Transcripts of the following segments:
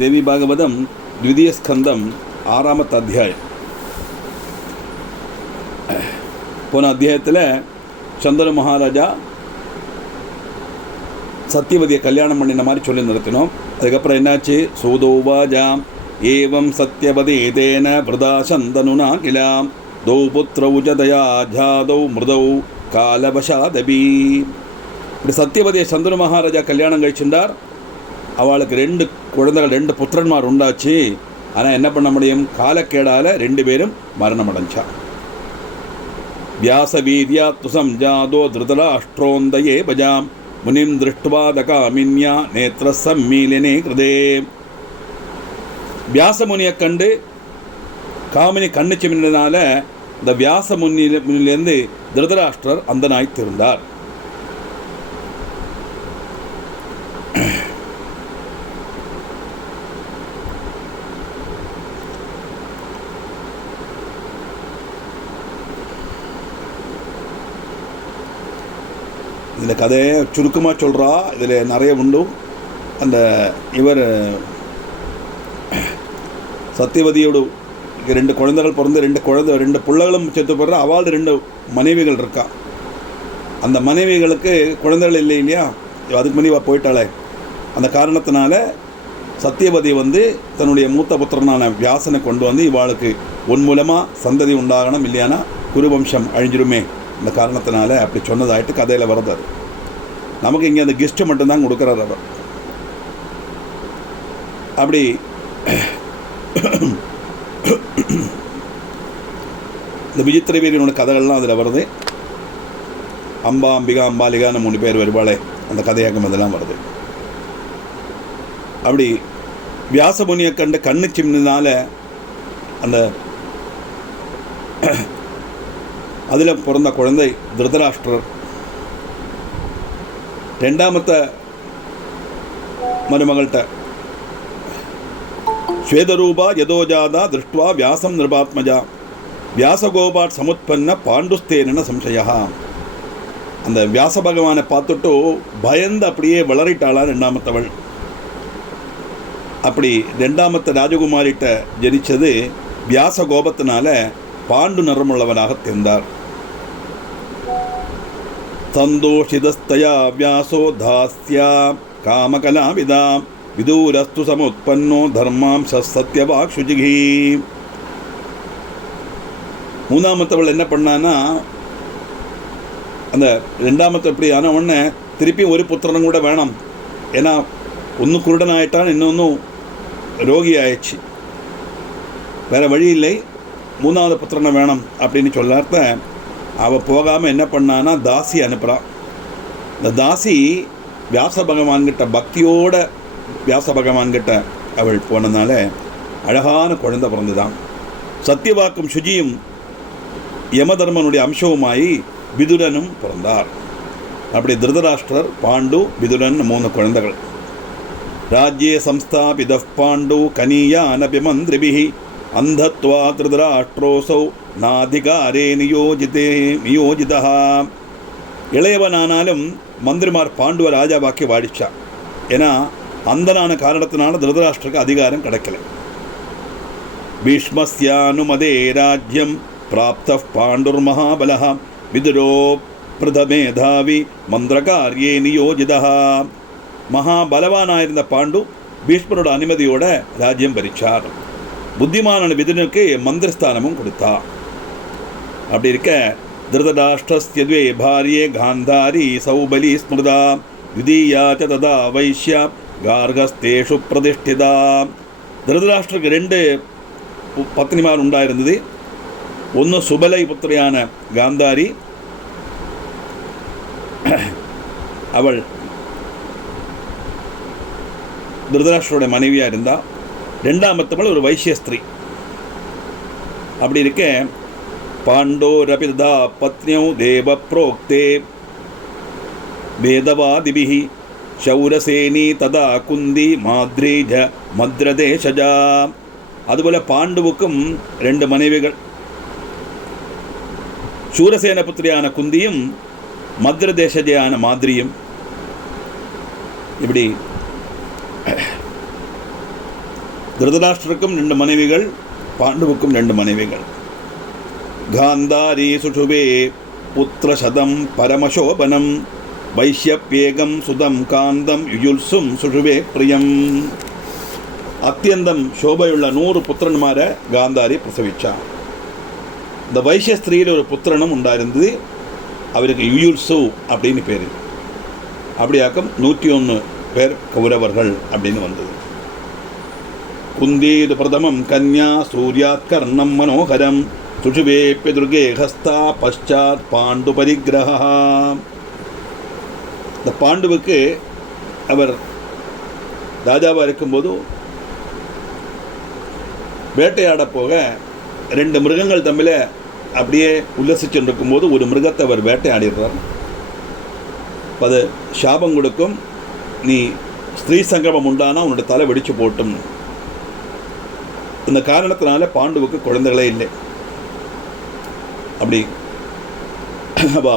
தேவி பாகவதம் த்விதீய ஸ்கந்தம் 6வது அத்தியாயம். போன அத்தியாயத்தில் சந்தனு மகாராஜா சத்தியவதியை கல்யாணம் பண்ணின மாதிரி சொல்லி நிறுத்தினோம். அதுக்கப்புறம் என்னாச்சு? சூதோவாஜாம் ஏவம் சத்யவதி தேன பிரதா சந்தனுனா கிலாம் தௌ புத்திரௌ ஜதயா ஜாதௌ மிருதௌ காலவசாதபி. இப்படி சத்தியவதியை சந்தனு மகாராஜா கல்யாணம் கழிச்சுட்டார். அவளுக்கு 2 குழந்தைகள், 2 புத்திரன்மார் உண்டாச்சு. ஆனால் என்ன பண்ண முடியும்? காலக்கேடால் 2 பேரும் மரணம் அடைஞ்சா. வியாசவீர்யா துசம் ஜாதோ திருதராஷ்ட்ரோந்தயே பஜாம் முனிம் திருஷ்டுவாதகாமின்யா நேத்திர சம்மீலனே கிருதே. வியாசமுனியை கண்டு காமினி கண்ணு சிமினால இந்த வியாச முனியிலிருந்து திருதராஷ்டிரர் அந்தனாய்த்திருந்தார். இதில் கதையை சுருக்கமாக சொல்கிறா. இதில் நிறைய உண்டு. அந்த இவர் சத்தியவதியோடு 2 குழந்தைகள் பிறந்து 2 பிள்ளைகளும் செத்து போடுற. அவள் 2 மனைவிகள் இருக்கா. அந்த மனைவிகளுக்கு குழந்தைகள் இல்லை இல்லையா? அதுக்கு முன்னாடி போயிட்டாளே. அந்த காரணத்தினால சத்தியவதி தன்னுடைய மூத்த புத்திரனான வியாசனை கொண்டு வந்து இவாளுக்கு உன் மூலமாக சந்ததி உண்டாகணும், இல்லையானா குருவம்சம் அழிஞ்சிருமே. இந்த காரணத்தினால அப்படி சொன்னதாயிட்டு கதையில் வருதார். நமக்கு இங்கே அந்த கிஃப்ட்டு மட்டும்தான் கொடுக்குறார் அவர். அப்படி இந்த விசித்திர வீரனோட கதைகள்லாம் அதில் வருது. அம்பா, அம்பிகா, அம்பாலிகான்னு 3 பேர் வருவாளே, அந்த கதையாக்கம் இதெல்லாம் வருது. அப்படி வியாசமுனியை கண்டு கண்ணு சிம்னால அந்த அதில் பிறந்த குழந்தை திருதராஷ்டிரர். 2வது மருமகள்கிட்ட ஸ்வேதரூபா யதோஜாதா திருஷ்டுவா வியாசம் நிருபாத்மஜா வியாசகோபாட் சமுத்பன்ன பாண்டுஸ்தேன சம்சயா. அந்த வியாச பகவானை பார்த்துட்டு பயந்து அப்படியே வளரிட்டாளா 2வத்தவள். அப்படி 2வது ராஜகுமாரிட்ட ஜனித்தது வியாச கோபத்தினால பாண்டு நிறமுள்ளவனாக தெரிந்தார். சந்தோஷிதஸ்தயா வியாசோ தாஸ்யா காமகலாவிதாம் விதூரஸ்து சமுத்பன்னோ தர்மாம்ச சத்யவாக் சுஜிகி. 3வத்தவள் என்ன பண்ணான்னா, அந்த 2வத்த இப்படி ஆன உடனே திருப்பி ஒரு புத்திரனும் கூட வேணாம். ஏன்னா ஒன்று குருடன் இன்னொன்றும் ரோகி ஆயிடுச்சு. வேறு வழி இல்லை, 3வது புத்திரனை வேணும் அப்படின்னு சொல்லார்த்த அவள் போகாமல் என்ன பண்ணான்னா தாசி அனுப்புகிறான். இந்த தாசி வியாச பகவான்கிட்ட பக்தியோட வியாச பகவான்கிட்ட அவள் போனதுனால அழகான குழந்தை பிறந்துதான். சத்தியவாக்கும் சுஜியும் யமதர்மனுடைய அம்சவுமாயி விதுரனும் பிறந்தார். அப்படி திருதராஷ்டிரர், பாண்டு, விதுரன் 3 குழந்தைகள். ராஜ்யே சம்ஸ்தாபித பாண்டு கனியா அனபிமந்திரிபிஹி அந்தத்வா திருதராஷ்ட்ரோசௌ நாதிகாரே நியோஜிதா. இளையவனானாலும் மந்திரிமார் பாண்டுவ ராஜாவாக்கி வாடிச்சா. ஏன்னா அந்தனான காரணத்தினால திருதராஷ்டிரக்கு அதிகாரம் கிடைக்கல. பீஷ்மஸ்யானுமதே ராஜ்யம் பிராப்த பாண்டுர் மகாபலஹ விதுரோ பிரதமேதாவி மந்திரகாரியே நியோஜிதா. மகாபலவானாயிருந்த பாண்டு பீஷ்மரோட அனுமதியோட ராஜ்யம் பறிச்சார். புத்திமானான விதுரனுக்கு மந்திரஸ்தானமும் கொடுத்தா. அப்படி இருக்க திருதராஷ்டிரஸ்ய பாரியே காந்தாரி சௌபலி ஸ்மிருதா த்விதீயாச்ச ததா வைஷ்யா கார்கஸ்தேஷு பிரதிஷ்டிதா. திருதராஷ்டிரக்கு 2 பத்னிமார் உண்டாயிருந்தது. ஒன்று சுபலை புத்திரியான காந்தாரி, அவள் திருதராஷ்டிரோட மனைவியாக இருந்தா. 2வத்தவள் ஒரு வைசியஸ்திரி. அப்படி இருக்க பாண்டோரபி ததா பத்னியோ தேவ புரோக்தே வேதவாதிபிஹி சௌரசேனி ததா குந்தி மாத்ரீஜ மத்ரதேசஜா. அதுபோல் பாண்டுவுக்கும் 2 மனைவிகள். சூரசேன புத்திரியான குந்தியும் மத்ரதேசஜையான மாதிரியும். இப்படி திருதராஷ்டிரருக்கும் 2 மனைவிகள், பாண்டுவுக்கும் 2 மனைவிகள். காந்தாரி சுஷுவே புத்திரசதம் பரமசோபனம் வைஷ்யப்யேகம் சுதம் காந்தம் யுயுல்சும் சுஷுவே பிரியம். அத்தியந்தம் சோபையுள்ள 100 புத்திரன்மாரை காந்தாரி பிரசவிச்சான். இந்த வைஷ்ய ஸ்திரீயில் ஒரு புத்திரனும் உண்டாயிருந்தது. அவருக்கு யுயுல்சு அப்படின்னு பேர். அப்படியாக்கம் 101 பேர் கௌரவர்கள் அப்படின்னு வந்தது. குந்தீது பிரதமம் கன்யா சூர்யாத் கர்ணம் மனோகரம் சுஷுவே பிதுர்கே ஹஸ்தா பஷாத் பாண்டு பரிகிரஹா. இந்த பாண்டுவுக்கு அவர் ராஜாவாக இருக்கும்போது வேட்டையாட போக 2 மிருகங்கள் தம்மில் அப்படியே உல்லசிச்சுட்டு இருக்கும்போது ஒரு மிருகத்தை அவர் வேட்டையாடிடுறார். அது சாபம் கொடுக்கும், நீ ஸ்திரீ சங்கமம் உண்டானா உன்னோட தலை வெடிச்சு போட்டும். இந்த காரணத்தினால பாண்டுவுக்கு குழந்தைகளே இல்லை. அப்படி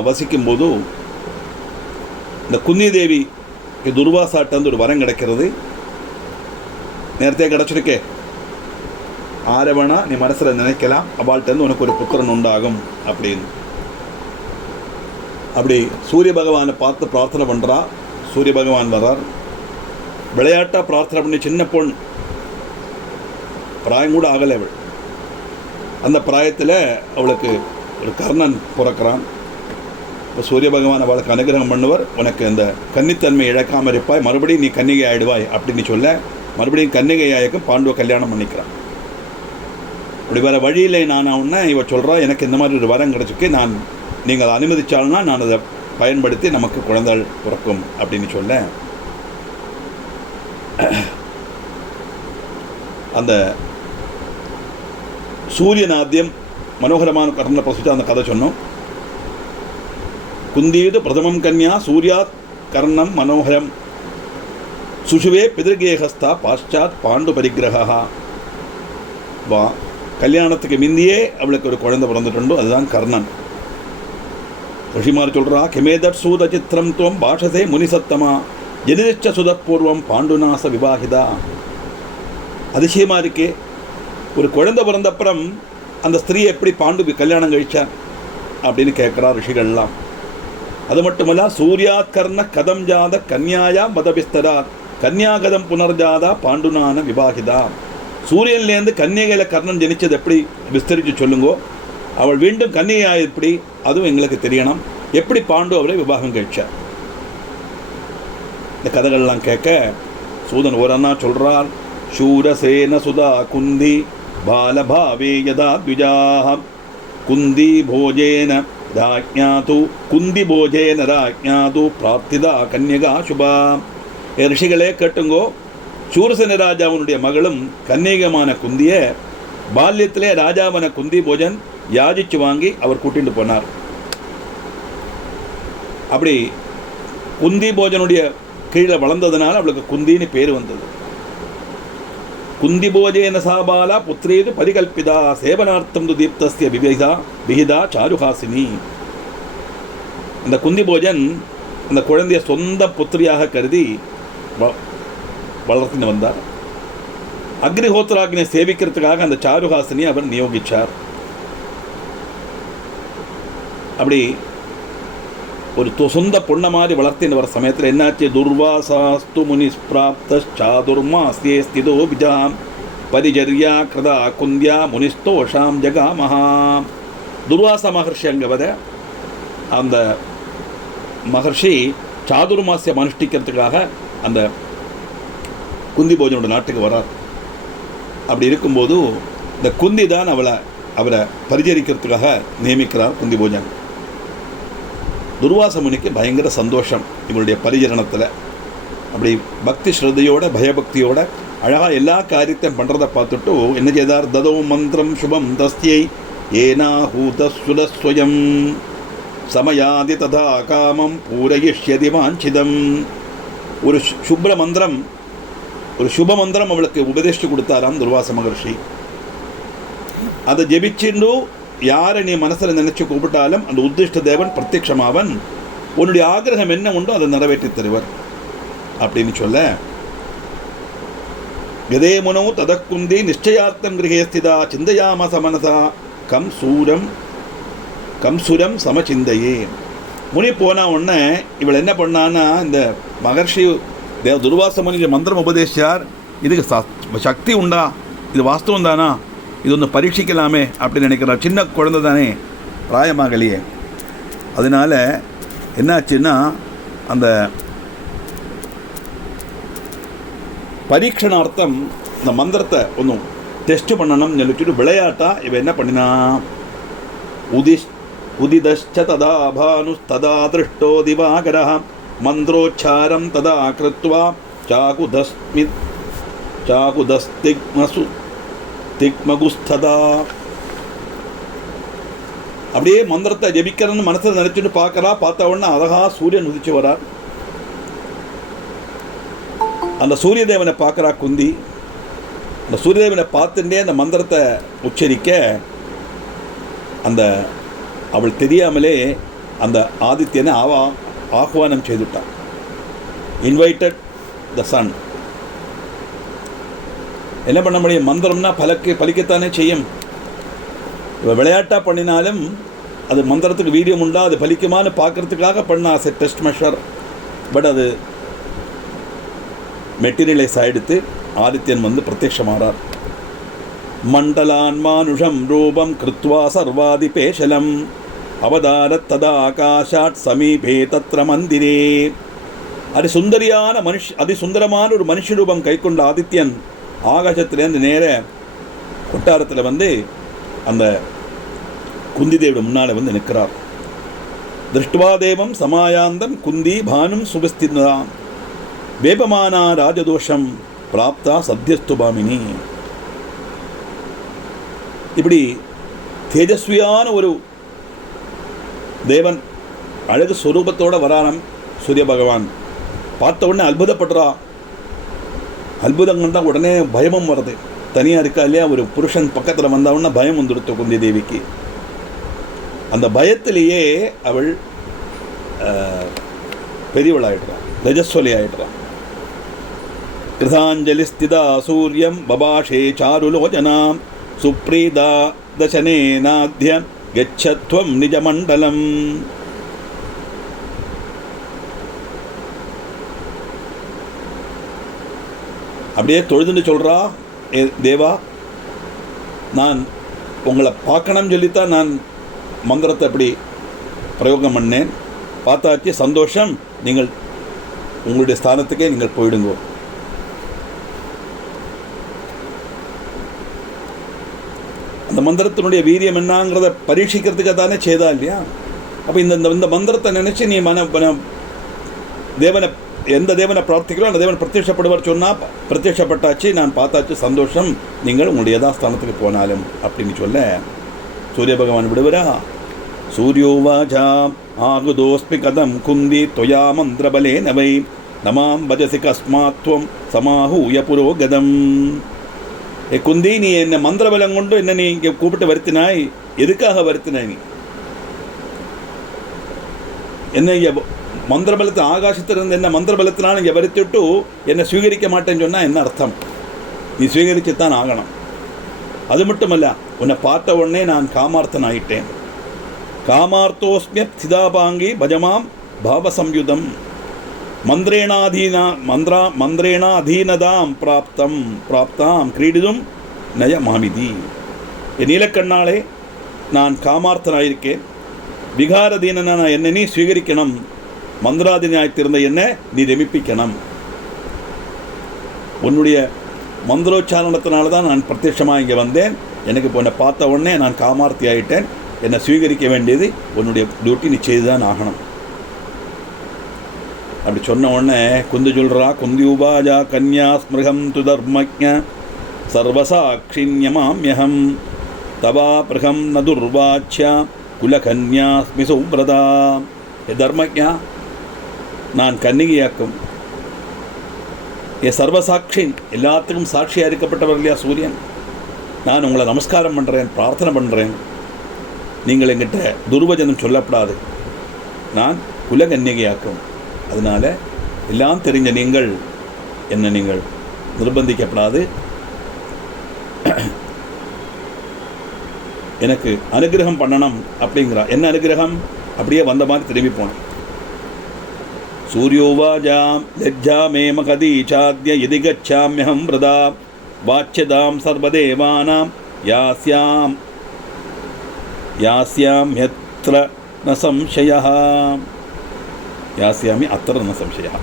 வசிக்கும் போது இந்த குந்தி தேவி துர்வாசாட்டந்து ஒரு வரம் கிடைக்கிறது. நேரத்தே கிடச்சிருக்கே, ஆரவணா நீ மனசில் நினைக்கலாம், அவள்கிட்டருந்து உனக்கு ஒரு புத்திரன் உண்டாகும் அப்படின்னு. அப்படி சூரிய பகவானை பார்த்து பிரார்த்தனை பண்ணுறா. சூரிய பகவான் வர்றார். விளையாட்டாக பிரார்த்தனை பண்ணி, சின்ன பொண், பிராயம் கூட ஆகலை அவள். அந்த பிராயத்தில் அவளுக்கு ஒரு கர்ணன் பிறக்கிறான். இப்போ சூரிய பகவான் அவளுக்கு அனுகிரகம் பண்ணுவர். உனக்கு அந்த கன்னித்தன்மை இழக்காமல் இருப்பாய், மறுபடியும் நீ கன்னிகை ஆயிடுவாய் அப்படின்னு சொல்ல மறுபடியும் கன்னிகை ஆயக்கும் பாண்டுவை கல்யாணம் பண்ணிக்கிறான். அப்படி வேறு வழியில் நான் உடனே இவ சொல்கிறா, எனக்கு இந்த மாதிரி ஒரு வரம் கிடச்சிருக்கு, நீங்கள் அனுமதிச்சால்னா நான் அதை பயன்படுத்தி நமக்கு குழந்தைகள் பிறக்கும் அப்படின்னு சொல்ல அந்த சூரியநாத்தியம் மனோகரமான கர்ண பிரசித்த அந்த கதை சொன்னோம். குந்தீது பிரதமம் கன்யா சூர்யாத் கர்ணம் மனோகரம் சுஷுவே பிதர்கேஹஸ்தா பாஷாத் பாண்டு பரிகிரகா. வா, கல்யாணத்துக்கு முந்தியே அவளுக்கு ஒரு குழந்தை பிறந்துட்டுண்டோ, அதுதான் கர்ணன். ரிஷிமார் சொல்கிறா, கிமேதட் சூத சித்திரம் துவம் பாஷசே முனிசத்தமா ஜனிதிச்ச சுதப்பூர்வம் பாண்டுநாச விவாகிதா. அதிசயமாக இருக்கே, ஒரு குழந்தை பிறந்தப்புறம் அந்த ஸ்திரீயை எப்படி பாண்டு கல்யாணம் கழிச்சா அப்படின்னு கேட்குறா ரிஷிகள்லாம். அது மட்டுமல்ல, சூர்யாத் கர்ண கதம் ஜாத கன்யாயா மதபிஸ்தராத் கன்யாகதம் புனர்ஜாதா பாண்டுனான விவாகிதா. சூரியன்லேருந்து கன்னிகையில் கர்ணன் ஜனிச்சது எப்படி விஸ்தரித்து சொல்லுங்கோ, அவள் மீண்டும் கன்னிகையாக எப்படி, அதுவும் எங்களுக்கு தெரியணும். எப்படி பாண்டு அவரை விவாகம் கழிச்சார். இந்த கதைகள்லாம் கேட்க சூதன் ஓரன்னா சொல்கிறார், சூரசேன சுதா குந்தி பாலபாவே யதா த்விஜாஹ குந்தி போஜேன ராஜ்ஞாது குந்தி போஜேன ராஜ்ஞாது பிராப்திதா கன்யகா சுபா. ரிஷிகளே கேட்டுங்கோ, சூரசேன ராஜாவுடைய மகளும் கன்னிகமான குந்தியை பால்யத்திலே ராஜாவான குந்தி போஜன் யாஜிச்சு வாங்கி அவர் கூட்டிட்டு போனார். அப்படி குந்தி போஜனுடைய கீழே வளர்ந்ததுனால அவளுக்கு குந்தின்னு பேர் வந்தது. குந்தி போஜேன சாபாலா புத்திரேது பரிகல்பிதா சேவனார்த்தம் தீப்தஸ்ய விகிதா சாருஹாசினி. அந்த குந்தி போஜன் அந்த குழந்தைய சொந்த புத்திரியாக கருதி வளர்த்துன்னு வந்தார். அக்னிஹோத்ராக்னியை சேவிக்கிறதுக்காக அந்த சாருஹாசினி அவர் நியோகிச்சார். அப்படி ஒரு சொந்த பொண்ணை மாதிரி வளர்த்தின்னு வர சமயத்தில் என்னாச்சு, துர்வாசாஸ்து முனிஸ்பிராப்தாதுர்மாஸ்யே ஸ்திதோ பிஜாம் பரிஜர்யா கிருதா குந்தியா முனிஸ்தோஷாம் ஜகாமஹா. துர்வாசா மகர்ஷி அங்கே வர அந்த மகர்ஷி சாதுர்மாசியம் அனுஷ்டிக்கிறதுக்காக அந்த குந்தி போஜனோட நாட்டுக்கு வரார். அப்படி இருக்கும்போது இந்த குந்தி தான் அவரை பரிச்சரிக்கிறதுக்காக நியமிக்கிறார் குந்தி போஜன். துர்வாச முனிக்கு பயங்கர சந்தோஷம் இவருடைய பரிசரணத்தில். அப்படி பக்தி ஸ்ரத்தையோட பயபக்தியோட அழகாக எல்லா காரியத்தையும் பண்ணுறதை பார்த்துட்டு என்ன செய்தார், ததோ மந்திரம் சுபம் தஸ்யை ஏனாஹூதஸ்வயம் சமயாதி ததா காமம் பூரயிஷ்யதி வாஞ்சிதம். ஒரு சுப மந்திரம் அவளுக்கு உபதேசித்து கொடுத்தாராம் துர்வாச மகர்ஷி. அதை ஜெபிச்சுண்டு யாரை நீ மனசில் நினைச்சு கூப்பிட்டாலும் அந்த உத்திஷ்ட தேவன் பிரத்யட்சமாவன் உன்னுடைய ஆகிரகம் என்ன உண்டோ அதை நிறைவேற்றி தருவர் அப்படின்னு சொல்ல கதே முனோ ததக்குந்தி நிச்சயார்த்தம் கிரகே ஸ்திதா சிந்தையாம சமனசா கம்சுரம் சமச்சிந்தையே. முனி போன உடனே இவள் என்ன பண்ணான்னா, இந்த மகர்ஷி துர்வாச முனி மந்திரம் உபதேசிச்சார், இதுக்கு சக்தி உண்டா, இது வாஸ்தவம் தானா, இது ஒன்று பரீட்சிக்கலாமே அப்படின்னு நினைக்கிறார். சின்ன குழந்தை தானே, பிராயமாகலையே. அதனால் என்னாச்சுன்னா, அந்த பரீட்சணார்த்தம் இந்த மந்திரத்தை ஒன்றும் டெஸ்ட் பண்ணணும்னு சொல்லிச்சுட்டு விளையாட்டா இவன் என்ன பண்ணினா, உதிதஷ்ச ததா பானுஸ்ததா திருஷ்டோ திவாகரः மந்திரோச்சாரம் ததா கிருத்வா சாகுதஸ்திக்மகுஸ்ததா. அப்படியே மந்திரத்தை ஜபிக்கிறன்னு மனசில் நினைச்சுட்டு பார்க்கறா. பார்த்த உடனே அழகா சூரியன் உதிச்சு வரார். அந்த சூரிய தேவனை பார்க்குறா குந்தி. அந்த சூரிய தேவனை பார்த்துட்டே அந்த மந்திரத்தை உச்சரிக்க, அந்த அவள் தெரியாமலே அந்த ஆதித்யனை ஆஹ்வானம் செய்துட்டான். இன்வைட்டட் த சன். என்ன பண்ண முடியும், மந்திரம்னா பலிக்கத்தானே செய்யும். இவள் விளையாட்டாக பண்ணினாலும் அது மந்திரத்துக்கு வீரியம் உண்டா, அது பலிக்குமான்னு பார்க்கறதுக்காக பண்ண டெஸ்ட் மெஷர். பட் அது மெட்டீரியலைஸ் ஆகிடுத்து. ஆதித்யன் வந்து பிரத்யட்சமானார். மண்டலான் மானுஷம் ரூபம் கிருத்வா சர்வாதிபேஷலம் அவதாரத் ததா ஆகாஷாத் சமீபே தத்ர மந்திரே. அதிசுந்தரமான ஒரு மனுஷ ரூபம் கை கொண்ட ஆதித்யன் ஆகாசத்திலேருந்து நேர கொட்டாரத்தில் வந்து அந்த குந்தி தேவி முன்னால் வந்து நிற்கிறார். திருஷ்டுவா தேவம் சமாயாந்தம் குந்தி பானும் சுபஸ்திதாம் வேபமானா ராஜதோஷம் பிராப்தா சத்யஸ்துபாமினி. இப்படி தேஜஸ்வியான ஒரு தேவன் அழகு ஸ்வரூபத்தோடு வரானம் சூரிய பகவான். பார்த்த உடனே அற்புதப்படுறா. அற்புதம் கண்டால் உடனே பயமும் வருது. தனியாக இருக்கா இல்லையா, ஒரு புருஷன் பக்கத்தில் வந்தவுடனே பயம் வந்துடுத்து குந்தி தேவிக்கு. அந்த பயத்திலேயே அவள் பெரியவளாயிடுறான், ரஜஸ்வலி ஆயிடுறான். கிருதாஞ்சலி ஸ்திதா சூரியம் பபாஷே சாருலோஜனாம் சுப்ரீதா தசனேனாத்ய கச்சத்வம் நிஜமண்டலம். அப்படியே தொழுதுன்னு சொல்கிறா, தேவா, நான் உங்களை பார்க்கணும்னு சொல்லித்தான் நான் மந்திரத்தை அப்படி பிரயோகம் பண்ணேன். பார்த்தாச்சு, சந்தோஷம், நீங்கள் உங்களுடைய ஸ்தானத்துக்கே நீங்கள் போயிடுங்க. அந்த மந்திரத்தினுடைய வீரியம் என்னங்கிறத பரீட்சிக்கிறதுக்காக தானே செய்தா இல்லையா. அப்போ இந்த மந்திரத்தை நினச்சி நீ தேவனை எந்த தேவனை பிரார்த்திக்கிறோம் அந்த தேவனை பிரத்யட்சப்படுவார் சொன்னால் பிரத்யட்சப்பட்டாச்சு, நான் பார்த்தாச்சு, சந்தோஷம், நீங்கள் உங்களுடைய யதாஸ்தானத்துக்கு போனாலும் அப்படின்னு சொல்ல சூரிய பகவான் விடுவரா. சூரியோவாச்சா ஆகுதோஸ்மி கதம் குந்தி தொயா மந்திரபலே நவை நமாம் பஜசி கஸ்மாத்வம் சமாஹூய புரோகதம். குந்தி, நீ என்னை மந்திரபலம் கொண்டு என்ன நீ இங்கே கூப்பிட்டு வருத்தினாய், எதுக்காக வருத்தினாய்? நீ என்ன மந்திரபலத்தை ஆகாசத்திலிருந்து என்ன மந்திரபலத்தினாலும் இங்கே வருத்திவிட்டு என்னை ஸ்வீகரிக்க மாட்டேன்னு சொன்னால் என்ன அர்த்தம்? நீ ஸ்வீகரிச்சுத்தான் ஆகணும். அது மட்டுமல்ல, உன்னை பார்த்த உடனே நான் காமார்த்தன் ஆயிட்டேன். காமார்த்தோஸ்மிய சிதாபாங்கி பஜமாம் பாவசம்யுதம் மந்திரேணாதீனதாம் பிராப்தாம் கிரீடிதும் நய மாமிதி. என் நீலக்கண்ணாலே நான் காமார்த்தனாயிருக்கேன். விகாரதீனனா என்னை நீ ஸ்வீகரிக்கணும். மந்திராதீனாய்த்திருந்த என்ன நீ ரெமிப்பிக்கணும். உன்னுடைய மந்திரோச்சாரணத்தினால தான் நான் பிரத்யட்சமாக இங்கே வந்தேன். எனக்கு இப்போ என்னை பார்த்த உடனே நான் காமார்த்தி ஆகிட்டேன். என்னை ஸ்வீகரிக்க வேண்டியது உன்னுடைய டியூட்டி, நீ செய்து தான் ஆகணும். அப்படி சொன்ன உடனே குந்தி சொல்கிறா, குந்தி உபாஜா கன்யா ஸ்மிருகம் துதர்மஜ சர்வசாட்சின்யமாம்யகம் தவா பிரகம் நதுர்வாச்சியா குலகன்யாஸ்மி சுப்ரதா. ஏ தர்மஜா, நான் கன்னிகையாக்கும், என் சர்வசாட்சின் எல்லாத்துக்கும் சாட்சியாக இருக்கப்பட்டவர் இல்லையா சூரியன், நான் உங்களை நமஸ்காரம் பண்ணுறேன், பிரார்த்தனை பண்ணுறேன். நீங்கள் என்கிட்ட துர்வஜனம் சொல்லப்படாது. நான் குலகன்னிகையாக்கும். அதனால் எல்லாம் தெரிஞ்ச நீங்கள் என்ன நீங்கள் நிர்பந்திக்கப்படாது. எனக்கு அனுகிரகம் பண்ணணும் அப்படிங்கிறா. என்ன அனுகிரகம்? அப்படியே வந்த மாதிரி திரும்பி போனேன். சூரியோவாஜாம் லஜ்ஜாமே மகதீச்சாத்ய யதி கச்சாம்யஹம் பிரதா வாச்யதாம் சர்வதேவானாம் யாஸ்யாம்யத்ர ந சம்சயः. யாஸ்யாமி அத்திர ந சம்சயः.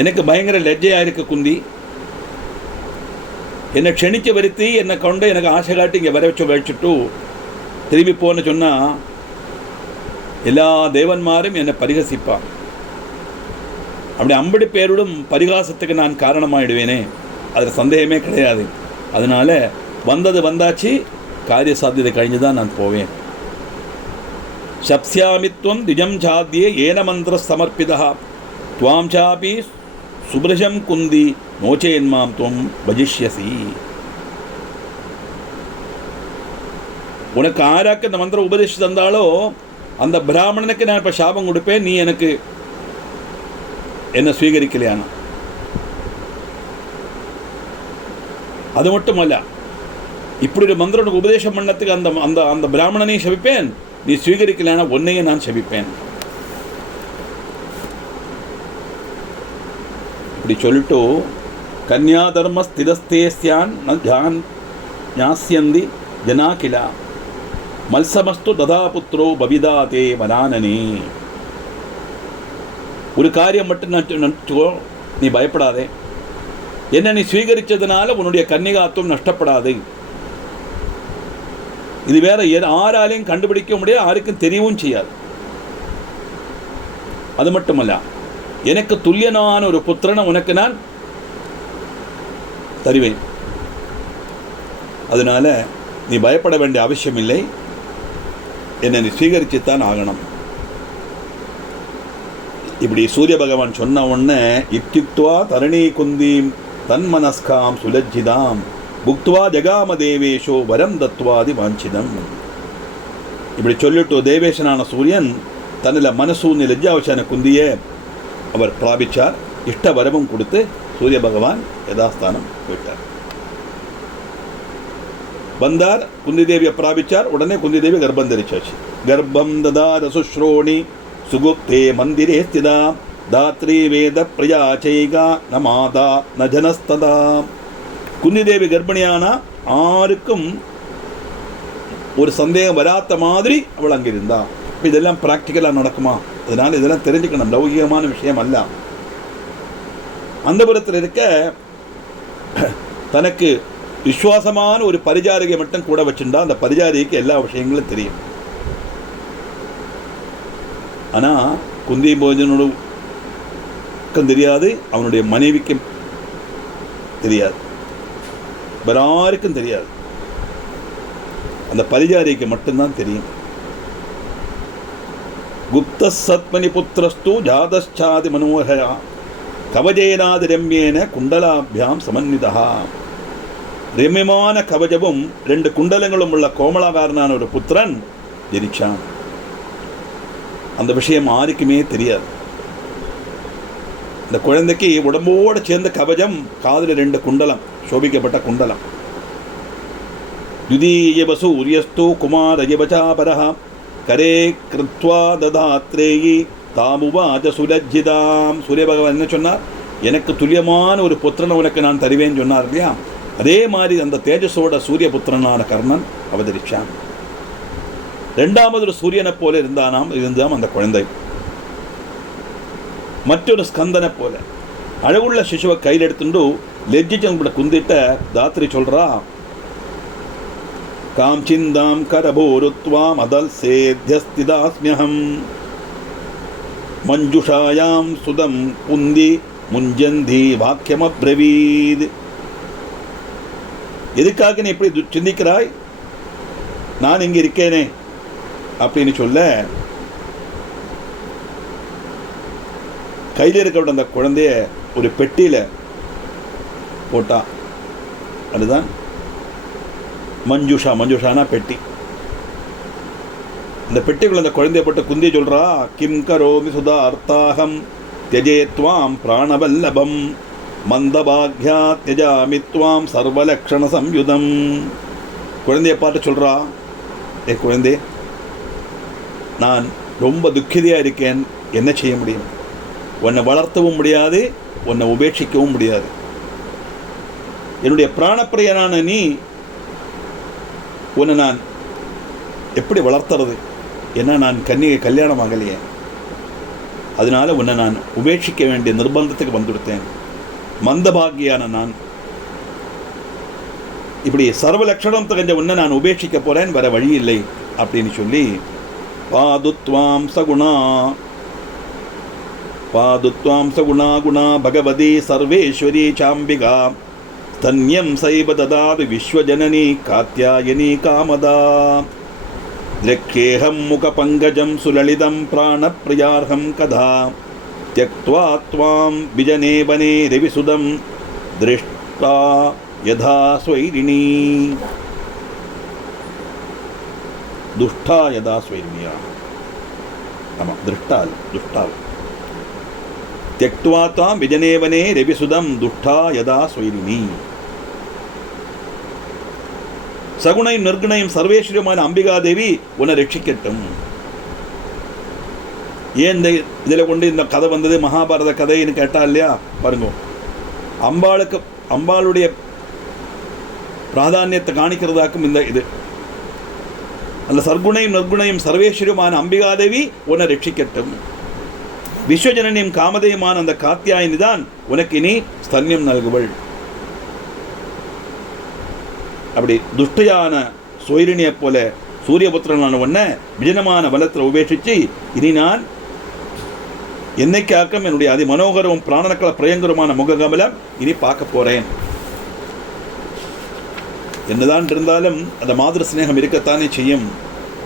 எனக்கு பயங்கர லஜ்ஜையாக இருக்கு குந்தி. என்னை க்ஷணிக்க வருத்தி என்னை கொண்டு எனக்கு ஆசை காட்டி இங்கே வர வச்சுட்டு திரும்பி போன்னு சொன்னால் எல்லா தேவன்மாரும் என்னை பரிகசிப்பான். அப்படி 50 பேரோடும் பரிகாசத்துக்கு நான் காரணமாயிடுவேனே, அதில் சந்தேகமே கிடையாது. அதனால் வந்தது வந்தாச்சு, காரிய சாத்தியதை கழிஞ்சு தான் நான் போவேன். சப்ஸ்யாமித்வம் திஜம் சாத்தியே ஏன மந்திர சமர்ப்பிதா துவாம் சாபி சுப்ரஜம் குந்தி நோச்சேன்மாம் துவம் பஜிஷ்யசி. உனக்கு ஆராக்கு இந்த மந்திரம் உபதேசி தந்தாலோ அந்த பிராமணனுக்கு நான் இப்போ சாபம் கொடுப்பேன், நீ எனக்கு என்ன ஸ்வீகரிக்கலையானா. அது மட்டுமல்ல, இப்படி ஒரு மந்திரம் உனக்கு உபதேசம் பண்ணத்துக்கு அந்த அந்த அந்த பிராமணனையும் சபிப்பேன், நீ ஸ்வீகரிக்கலையானா உன்னையும் நான் சபிப்பேன். இப்படி சொல்லிட்டு கன்யா தர்ம ஸ்திரஸ்தேஸ்யான் ஜான் ஞாஸ்யந்தி ஜனா கிலா மல்சமஸ்து ததா புத்ரோ பவிதாதே வனானனே. ஒரு காரியம் மட்டும் நினச்சிக்கோ, நீ பயப்படாதே. என்ன நீ ஸ்வீகரித்ததுனால உன்னுடைய கன்னிகாத்துவம் நஷ்டப்படாது. இது வேற யாராலையும் கண்டுபிடிக்க முடியாது, யாருக்கும் தெரியவும் செய்யாது. அது மட்டுமல்ல, எனக்கு துல்லியனான ஒரு புத்திரனை உனக்கு நான் தருவேன். அதனால நீ பயப்பட வேண்டிய அவசியம் இல்லை, என்னை நீ ஸ்வீகரிச்சுத்தான் ஆகணும். இப்படி சூரிய பகவான் சொன்ன உடனே இத்யுக்த்வா தரணி குந்தீம் தன்மனஸ்காம் சுலஜ்ஜிதாம் புக்த்வா ஜகாம தேவேஷோ வரம் தத்வாதி வாஞ்சிதம். இப்படி சொல்லிட்டு தேவேஷனான சூரியன் தன்னில் மனசூன்ய லஜ்ஜாவசான குந்தியை அவர் பிராபிச்சார். இஷ்ட வரமும் கொடுத்து சூரிய பகவான் யதாஸ்தானம் போயிட்டார். வந்தார், குந்தி தேவியை பிராபிச்சார். உடனே குந்தி தேவி கர்ப்பம் தரிச்சாச்சு. கர்ப்பம் ததார சுஸ்ரோணி சுகுப்தே மந்திரே ஸ்திதா தாத்ரி வேத பிரயா செய்கா ந மாதா ந ஜனஸ்ததா. குந்தி தேவி கர்ப்பிணியானா யாருக்கும் ஒரு சந்தேகம் வராத மாதிரி அவள் அங்கே இருந்தா. இதெல்லாம் ப்ராக்டிக்கலாக நடக்குமா? அதனால் இதெல்லாம் தெரிஞ்சுக்கணும், லௌகிகமான விஷயம் அல்ல. அந்த புறத்தில் இருக்க தனக்கு விசுவாசமான ஒரு பரிஜாரிகை மட்டும் கூட வச்சுருந்தா அந்த பரிஜாரிக்கு எல்லா விஷயங்களும் தெரியும். ஆனால் குந்தி போஜனுக்கும் தெரியாது, அவனுடைய மனைவிக்கும் தெரியாது, யாருக்கும் தெரியாது. அந்த பரிஜாரிக்கு மட்டும்தான் தெரியும். குப்த சத்மனி புத்திரஸ்து ஜாதச்சாதி மனோகரா கவஜேனாதி ரம்யேன குண்டலாபியாம் சமன்விதா. ரம்யமான கவஜமும் 2 குண்டலங்களும் உள்ள கோமலாகாரனான ஒரு புத்திரன் ஜனிச்சான். அந்த விஷயம் யாருக்குமே தெரியாது. இந்த குழந்தைக்கு உடம்போடு சேர்ந்த கவஜம், காதில் 2 குண்டலம், சோபிக்கப்பட்ட குண்டலம். யுதீயவசு உரியஸ்து குமாரயவச்சாபரஹ கரே கிருத்வா ததாத்ரேயி தாமுவாச்ச சுலஜ்ஜிதாம். சூரிய பகவான் என்ன சொன்னார்? எனக்கு துல்லியமான ஒரு புத்திரனை உனக்கு நான் தருவேன்னு சொன்னார் இல்லையா? அதே மாதிரி அந்த தேஜஸோட சூரிய புத்திரனான கர்ணன் அவதரிச்சான். 2வது ஒரு சூரியனை போல இருந்தாம் அந்த குழந்தை. மற்றொரு ஸ்கந்தனை போல அழகுள்ள சிசுவை கையில் எடுத்துட்டு லெஜ்ஜிச்சவங்கள குந்திட்ட தாத்ரி சொல்றா, காம் சிந்தாம் கரபோருத்வாம் அதல் சேத்யஸ்திதாஸ்மியஹம் மஞ்சுஷாயாம் சுதம் புந்தி முஞ்சந்தி வாக்கியமப்ரவீத். எதுக்காக நீ இப்படி சிந்திக்கிறாய்? நான் இங்கே இருக்கேனே அப்படின்னு சொல்ல, கையில் இருக்க அந்த குழந்தைய ஒரு பெட்டியில் போட்டா. அதுதான் மஞ்சுஷா. மஞ்சுஷானா பெட்டி. இந்த பெட்டிக்குள்ள அந்த குழந்தைய போட்டு குந்திய சொல்றா, கிம் கரோமி சுதா அர்த்தாகம் தியஜே துவாம் பிராணவல்லபம் மந்தபாக்யா தியஜாமி த்வாம் சர்வலக்ஷண சம்யுதம். குழந்தைய பார்த்து சொல்கிறா, ஏ குழந்தை, நான் ரொம்ப துக்கிதையாக இருக்கேன், என்ன செய்ய முடியும்? உன்னை வளர்த்தவும் முடியாது, உன்னை உபேட்சிக்கவும் முடியாது. என்னுடைய பிராணப்பிரியனான நீ, உன்னை நான் எப்படி வளர்த்துறது? ஏன்னா நான் கல்யாணம் ஆகலையே, அதனால உன்னை நான் உபேட்சிக்க வேண்டிய நிர்பந்தத்துக்கு வந்துவிட்டேன். மந்தபாகியான நான் இப்படி சர்வ லட்சணம் தெரிஞ்ச உன்னை நான் உபேட்சிக்க போறேன், வேற வழி இல்லை அப்படின்னு சொல்லி பாதுத்வாம் சகுணா குணா பகவதி சர்வேஸ்வரி சாம்பிகா தன்யம் சைவ ததாது விஸ்வஜனனி காத்யாயனி காமதா திரக்கேஹம் முக பங்கஜம் சுலலிதம் பிராணப்பிரியார்ஹம் கதா த்யக்த்வா த்வாம் விஜனே வனே ரவிசுதம் திருஷ்டா யதா ஸ்வைரிணி. துஷ்டா யதா ஸ்வைரிணியா, ஆமாம், திருஷ்டால் துஷ்டால். த்யக்த்வா த்வாம் விஜனே வனே ரவிசுதம் துஷ்டா யதா ஸ்வைரிணி. சகுணையும் நிர்குணையும் சர்வேஸ்வரியமான அம்பிகாதேவி உன்னை ரட்சிக்கட்டும். ஏன் இந்த இதில் கொண்டு இந்த கதை வந்தது, மகாபாரத கதைன்னு கேட்டா இல்லையா? பாருங்க, அம்பாளுடைய பிராதானியத்தை காணிக்கிறதாக்கும் இந்த இது. அந்த சர்க்குணையும் நிர்குணையும் சர்வேஸ்வரியமான அம்பிகாதேவி உன்னை ரட்சிக்கட்டும். விஸ்வஜனனியும் காமதேயமான அந்த காத்தியாயினி தான் உனக்கு இனி ஸ்தன்யம் நல்குவள். அப்படி துஷ்டையான சோயிரிணியை போல சூரியபுத்திரனான ஒன்ன விஜனமான பலத்தில் உபேட்சிச்சு, இனி நான் என்னைக்காக்கம் என்னுடைய அதி மனோகரமும் பிராணனக்கள பிரியங்கரமான முககமலம் இனி பார்க்க போறேன். என்னதான் இருந்தாலும் அந்த மாதிரி ஸ்நேகம் இருக்கத்தானே செய்யும்.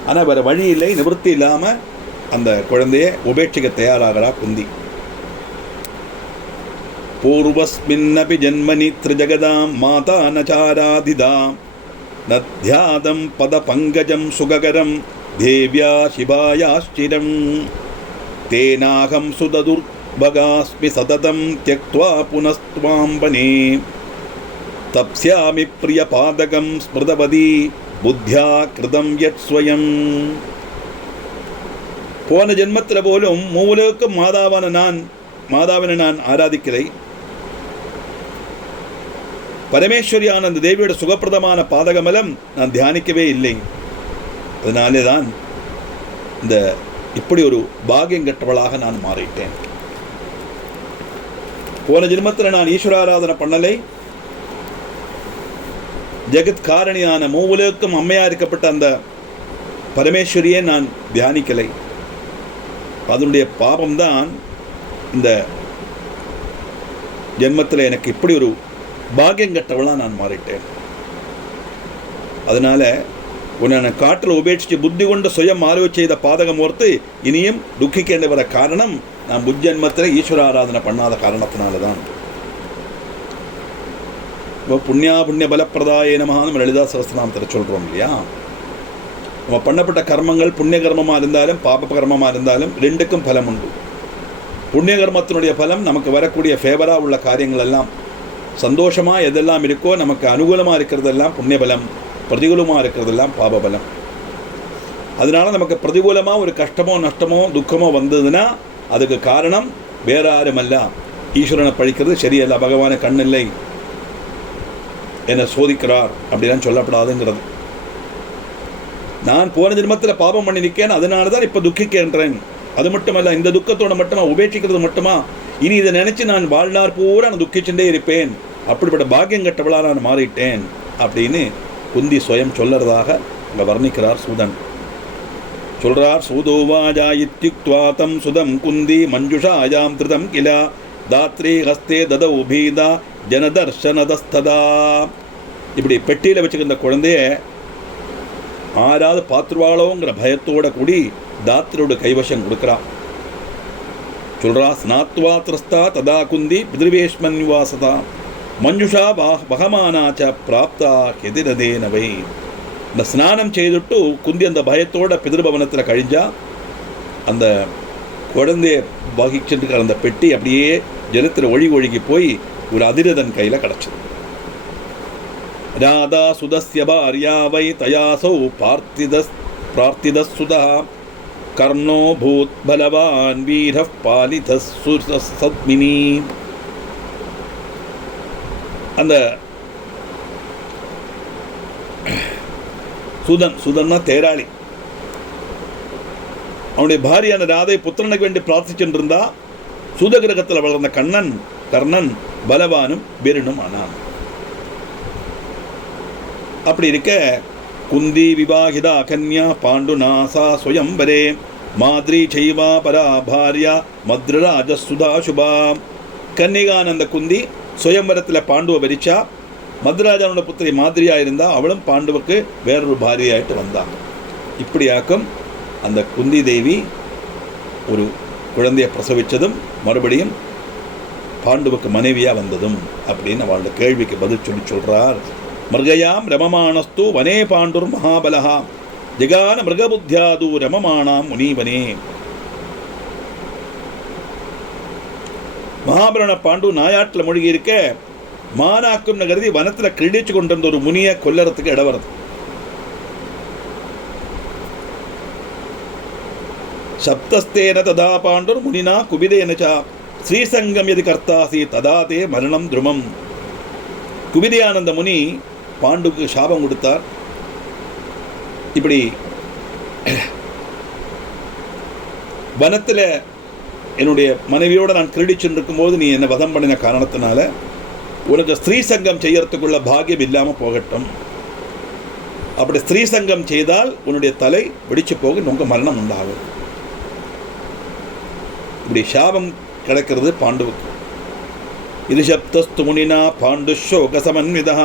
ஆனால் வேற வழி இல்லை, நிவர்த்தி இல்லாமல் அந்த குழந்தைய உபேட்சிக்க தயாராகிறா குந்தி. பூர்வஸ்மின்னபி ஜன்மனி த்ரிஜகதாம் மாதா நச்சாராதிதாம் நத்யாதம் பத பங்கஜம் சுககரம் தேவ்யா சிவாயாஷ்டிரம் தேனாகம் சுததுர்பகாஸ்மி சததம் த்யக்த்வா புனஸ்த்வாம் வனே தப்ஸ்யாமி பிரிய பாதகம் ஸ்மிருதவதி புத்தியா கிருதம் யத் ஸ்வயம். போன ஜென்மத்தில் போலும் மூலவுக்கும் மாதாவினை நான் ஆராதிக்கிறேன். பரமேஸ்வரியான அந்த தேவியோட சுகப்பிரதமான பாதகமலம் நான் தியானிக்கவே இல்லை. அதனாலே தான் இந்த இப்படி ஒரு பாகியம் கற்றவளாக நான் மாறிட்டேன். போன ஜென்மத்தில் நான் ஈஸ்வராராதனை பண்ணலை. ஜெகத் காரணியான மூவுலகம் அம்மையா இருக்கப்பட்ட அந்த பரமேஸ்வரியை நான் தியானிக்கலை. அதனுடைய பாபம்தான் இந்த ஜென்மத்தில் எனக்கு இப்படி ஒரு பாகியம் கட்டவளா நான் மாறிட்டேன். அதனால உன்னை காற்றில் உபேட்சிச்சு புத்தி கொண்டு சுயம் ஆலோசி செய்த பாதகம் ஓர்த்து இனியும் துக்கிக்க வர காரணம் நான் புஜ்ஜன்மத்தில் ஈஸ்வர ஆராதனை பண்ணாத காரணத்தினால்தான். இப்போ புண்ணிய பலப்பிரதாய நமஹ நம்ம லலிதா சஹஸ்ரநாமத்தில் சொல்கிறோம் இல்லையா? நம்ம பண்ணப்பட்ட கர்மங்கள் புண்ணிய கர்மமாக இருந்தாலும் பாப கர்மமாக இருந்தாலும் ரெண்டுக்கும் பலம் உண்டு. புண்ணிய கர்மத்தினுடைய பலம் நமக்கு வரக்கூடிய ஃபேவராக உள்ள காரியங்கள் எல்லாம் சந்தோஷமாக எதெல்லாம் இருக்கோ நமக்கு அனுகூலமாக இருக்கிறதெல்லாம் புண்ணிய பலம், பிரதிகூலமாக இருக்கிறதெல்லாம் பாபபலம். அதனால நமக்கு பிரதிகூலமாக ஒரு கஷ்டமோ நஷ்டமோ துக்கமோ வந்ததுன்னா அதுக்கு காரணம் வேற யாருமல்ல, ஈஸ்வரனை பழிக்கிறது சரியல்ல, பகவானை கண்ணில்லை என்னை சோதிக்கிறார் அப்படிலாம் சொல்லப்படாதுங்கிறது. நான் போன ஜென்மத்தில் பாபம் பண்ணி நிற்கேன், அதனால தான் இப்போ துக்கிக்கின்றேன். அது மட்டுமல்ல, இந்த துக்கத்தோட மட்டுமா உபேட்சிக்கிறது மட்டுமா, இனி இதை நினைச்சு நான் வாழ்நாள் பூரா நான் துக்கிச்சுட்டே இருப்பேன், அப்படிப்பட்ட பாக்கியம் கட்டவளா நான் மாறிட்டேன் அப்படின்னு குந்தி சுயம் சொல்லறதாக அங்கே வர்ணிக்கிறார் சூதன். சொல்றார், சூதோவாஜா இத்யுக்த்வா தம் சுதம் குந்தி மஞ்சுஷாயாம் திருதம் கிலா தாத்ரே ஹஸ்தே ததௌ பீதா ஜனதர்ஷனதஸ்ததா. இப்படி பெட்டியில் வச்சுக்கிற குழந்தைய ஆறாவது பாத்ருவாளோங்கிற பயத்தோட கூடி தாத்திரோட கைவசம் கொடுக்குறான். சொல்றா, ஸ்நாத்வா திரஸ்தா ததா குந்தி பிதிருவேஷ்மன்வாசதா மஞ்சுஷா பகமானாச்ச பிராப்தா எதிரதேனவை. இந்த ஸ்நானம் செய்துட்டு குந்தி அந்த பயத்தோட பிதிருபவனத்தில் கழிஞ்சா அந்த குழந்தைய வகிச்சுட்டு அந்த பெட்டி அப்படியே ஜலத்தில் ஒழுகி போய் ஒரு அதிரதன் கையில் கிடச்சது. ராதா சுதஸ்ய பாரியா வை தயாசௌ பிரார்த்தித சுதா கர்ணோ பூத் பலவான் வீர பாலித சத்மினி. அந்த சுதன்னா தேராளி, அவனுடைய பாரியான ராதை புத்திரனுக்கு வேண்டி பிரார்த்திச்சுட்டு இருந்தா. சூதகிரகத்தில் வளர்ந்த கர்ணன் பலவானும் வீரனும் ஆனான். அப்படி இருக்க குந்தி விவாகிதா கன்யா பாண்டுநாசா ஸ்வயம்பரே மாத்ரி சைவா பரா பாரியா மத்ரராஜ சுதா சுபா. கன்னிகானந்த குந்தி சுயம்பரத்தில் பாண்டுவை வரிச்சா. மத்ராஜானோட புத்திரி மாதிரியா இருந்தா, அவளும் பாண்டுவுக்கு வேறொரு பாரியாயிட்டு வந்தாங்க. இப்படியாக்கும் அந்த குந்தி தேவி ஒரு குழந்தையை பிரசவிச்சதும் மறுபடியும் பாண்டுவுக்கு மனைவியா வந்ததும் அப்படின்னு அவளோட கேள்விக்கு பதில் சொல்றார். மிருகயாம் ரமமானஸ்து வனே பாண்டுர் மகாபலஹா ஜகான மிருகபுத்தியாது ரமமானாம் முனீவனே. மகாபலன பாண்டு நாயாட்டில் மூழ்கி இருக்க, மானாக்கும் கருதி வனத்தில் கிரீடிச்சு கொண்டிருந்த ஒரு முனியை கொல்லறதுக்கு இடம் வருது. சப்தஸ்தேன ததா பாண்டுர் முனினா குபிதேனச்சா ஸ்ரீசங்கம் எது கர்த்தாசி ததா தே மரணம் துருமம். குபிதேயானந்த முனி பாண்டுக்கு சாபம் கொடுத்தார். இப்படி வனத்தில் என்னுடைய மனைவியோடு நான் கிரீடிச்சுட்டு இருக்கும்போது நீ என்னை வதம் பண்ணின காரணத்தினால உனக்கு ஸ்திரீ சங்கம் செய்யறதுக்குள்ள பாக்கியம் இல்லாமல் போகட்டும். அப்படி ஸ்திரீ சங்கம் செய்தால் உன்னுடைய தலை வெடிச்சு போக உங்க மரணம் உண்டாகும். இப்படி சாபம் கிடைக்கிறது பாண்டுவுக்கு. இது சப்தஸ்து முனினா பாண்டு சோக சமன்விதா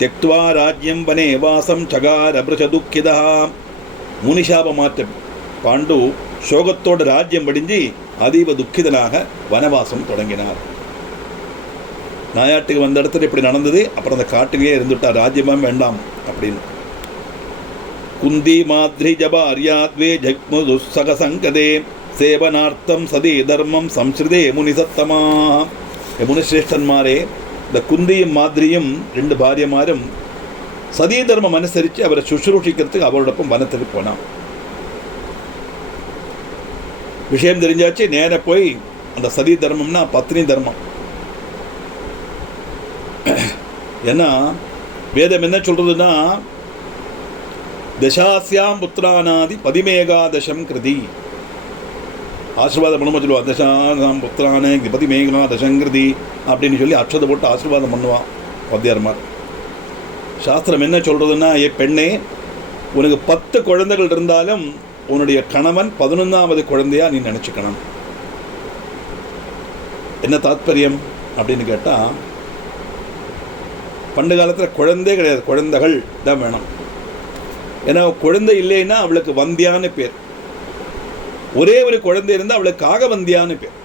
தியக்த்வா ராஜ்யம் வனே வாசம் சகார பிரஜ துக்கிதா. முனிசாப மாற்றம். பாண்டு சோகத்தோட ராஜ்யம் படிஞ்சு அதீவ துக்கிதனாக வனவாசம் தொடங்கினார். நாயாட்டுக்கு வந்த இடத்துல இப்படி நடந்தது. அப்புறம் அந்த காட்டிலேயே இருந்துட்டார், ராஜ்யமும் வேண்டாம் அப்படின்னு. குந்தி மாத்ரி ஜபாரியாத்வே ஜக்முது சகசங்கதே சேவனார்த்தம் சதி தர்மம் சம்ஸ்ருதே முனிசத்தமா. முனிசிரேஷ்டன்மாரே, இந்த குந்தியும் மாதிரியும் ரெண்டு பாரியமாரும் சதி தர்மம் அனுசரித்து அவரை சுசுரூஷிக்கிறதுக்கு அவரோடொപ്പം வனத்துக்கு போனான். விஷயம் தெரிஞ்சாச்சு. நேர போய் அந்த சதி தர்மம்னா பத்னி தர்மம். ஏன்னா வேதம் என்ன சொல்றதுன்னா, தசாஸ்யாம் புத்திரானாதி பதிமேகாதசம் கிருதி. ஆசீர்வாதம் பண்ணும்போது சொல்லுவாள், தசாம் புத்திரானே பதிமேகாதசங்கிருதி அப்படின்னு சொல்லி அக்ஷதை போட்டு ஆசீர்வாதம் பண்ணுவான் வாத்தியார்மார். சாஸ்திரம் என்ன சொல்றதுன்னா, ஏ பெண்ணே, உனக்கு 10 குழந்தைகள் இருந்தாலும் உன்னுடைய கணவன் 11வது குழந்தையா நீ நினச்சிக்கணும். என்ன தாத்பரியம் அப்படின்னு கேட்டால், பண்டு காலத்தில் குழந்தை கிடையாது, குழந்தைகள் தான் வேணும். ஏன்னா குழந்தை இல்லைன்னா அவளுக்கு வந்தியான்னு பேர். ஒரே ஒரு குழந்தை இருந்தால் அவளுக்கு காகவந்தியான்னு பேர்.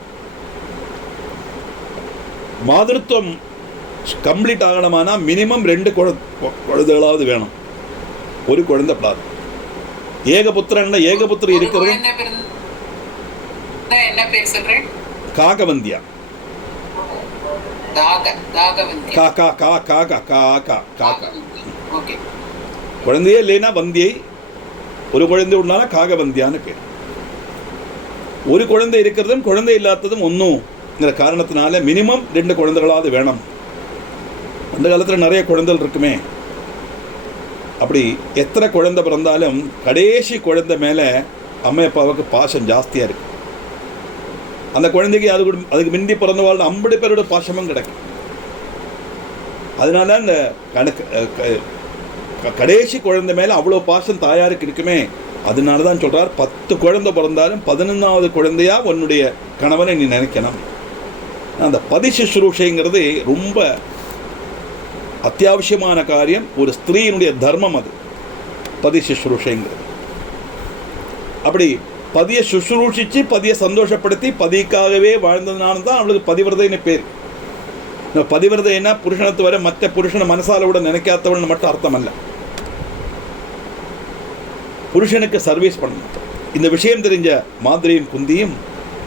மாதிருத்துவம் கம்ப்ளீட் ஆகணுமானா மினிமம் 2 குழந்தைகளாவது வேணும். ஒரு குழந்தை பிளாது. ஏகபுத்திரன் ஏகபுத்திரம் இருக்கிறது காகவந்தியா. குழந்தையே இல்லைன்னா வந்தியை, ஒரு குழந்தை உண்டான காகவந்தியான்னு பேர். ஒரு குழந்தை இருக்கிறதும் குழந்தை இல்லாததும் ஒன்றுங்கிற காரணத்தினால மினிமம் 2 குழந்தைகளாவது வேணும். அந்த காலத்தில் நிறைய குழந்தைகள் இருக்குமே. அப்படி எத்தனை குழந்தை பிறந்தாலும் கடைசி குழந்தை மேலே அம்மா அப்பாவுக்கு பாசம் ஜாஸ்தியாக இருக்கு. அந்த குழந்தைக்கு அதுக்கு முந்தி பிறந்த வாழ் 50 பேரோட பாசமும் கிடைக்கும். அதனால அந்த கடைசி குழந்தை மேலே அவ்வளோ பாசம் தாயாருக்கு இருக்குமே. அதனால தான் சொல்கிறார், 10 குழந்தை பிறந்தாலும் 11வது குழந்தையா உன்னுடைய கணவனை நீ நினைக்கணும். அந்த பதி சுஷ்ரூஷைங்கிறது ரொம்ப அத்தியாவசியமான காரியம். ஒரு ஸ்திரீயினுடைய தர்மம் அது பதி சுஷ்ரூஷைங்கிறது. அப்படி பதியை சுஷ்ரூஷித்து பதியை சந்தோஷப்படுத்தி பதிக்காகவே வாழ்ந்ததுனால தான் அவளுக்கு பதிவிரதைன்னு பேர். பதிவிரதைன்னா புருஷனத்து வரை மற்ற புருஷனை மனசால விட நினைக்காதவள்னு மட்டும் அர்த்தம் அல்ல. புருஷனுக்கு சர்வீஸ் பண்ணணும். இந்த விஷயம் தெரிஞ்ச மாதிரியும் குந்தியும்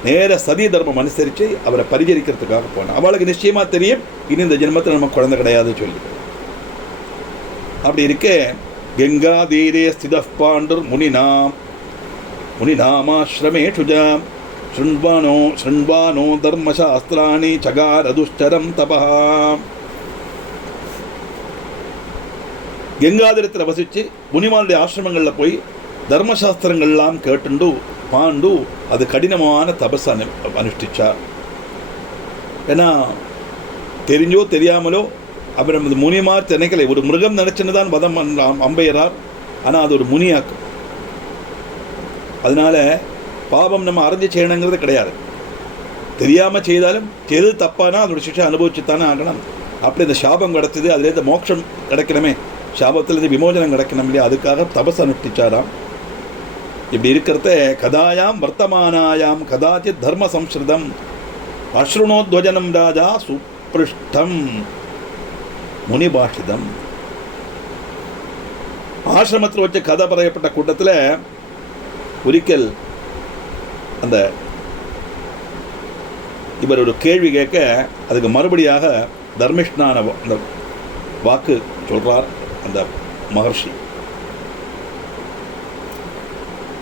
நேர சதி தர்மம் அனுசரித்து அவரை பரிகரிக்கிறதுக்காக போனான். அவளுக்கு நிச்சயமாக தெரியும் இனி இந்த ஜென்மத்தில் நம்ம குழந்தை கிடையாது சொல்லி. அப்படி இருக்க கங்கா தீரே ஸ்தித பாண்டர் முனிநாமாஸ்ரமே சுஜாம் ஸ்ருண்வானோ தர்மசாஸ்திராணி சகாரதுஷ்சரம் தபா. கங்காதரத்தில் வசித்து முனிமாருடைய ஆசிரமங்களில் போய் தர்மசாஸ்திரங்கள்லாம் கேட்டுண்டு பாண்டு அது கடினமான தபஸ் அனுஷ்டிச்சார். ஏன்னா தெரிஞ்சோ தெரியாமலோ அவர் அந்த முனிமார் நினைக்கலை. ஒரு மிருகம் நினைச்சுன்னு தான் வதம் அம்பையறார். ஆனால் அது ஒரு முனியாக்கும். அதனால பாவம் நம்ம அறிஞ்சு செய்யணுங்கிறது கிடையாது. தெரியாமல் செய்தாலும் எது தப்பானா அதோட சிக்ஷை அனுபவிச்சுத்தானே ஆகணும். அப்படி இந்த சாபம் கிடச்சிது, அதுலேருந்து மோட்சம் கிடைக்கணுமே, சாபத்திலேருந்து விமோசனம் கிடைக்கணும் இல்லையா, அதுக்காக தபஸ் அனுஷ்டிச்சாராம். இப்படி இருக்கிறத கதாயாம் வர்த்தமானாயாம் கதாச்சித் தர்ம சம்ஸ்கிருதம் அஸ்ருணோத்வஜனம் ராஜா சுப்ருஷ்டம் முனிபாஷிதம். ஆசிரமத்தில் வச்ச கதை பறையப்பட்ட கூட்டத்தில் ஒரிக்கல் அந்த இவர் ஒரு கேள்வி கேட்க அதுக்கு மறுபடியாக தர்மிஷ்டான அந்த வாக்கு சொல்றார் அந்த மகர்ஷி.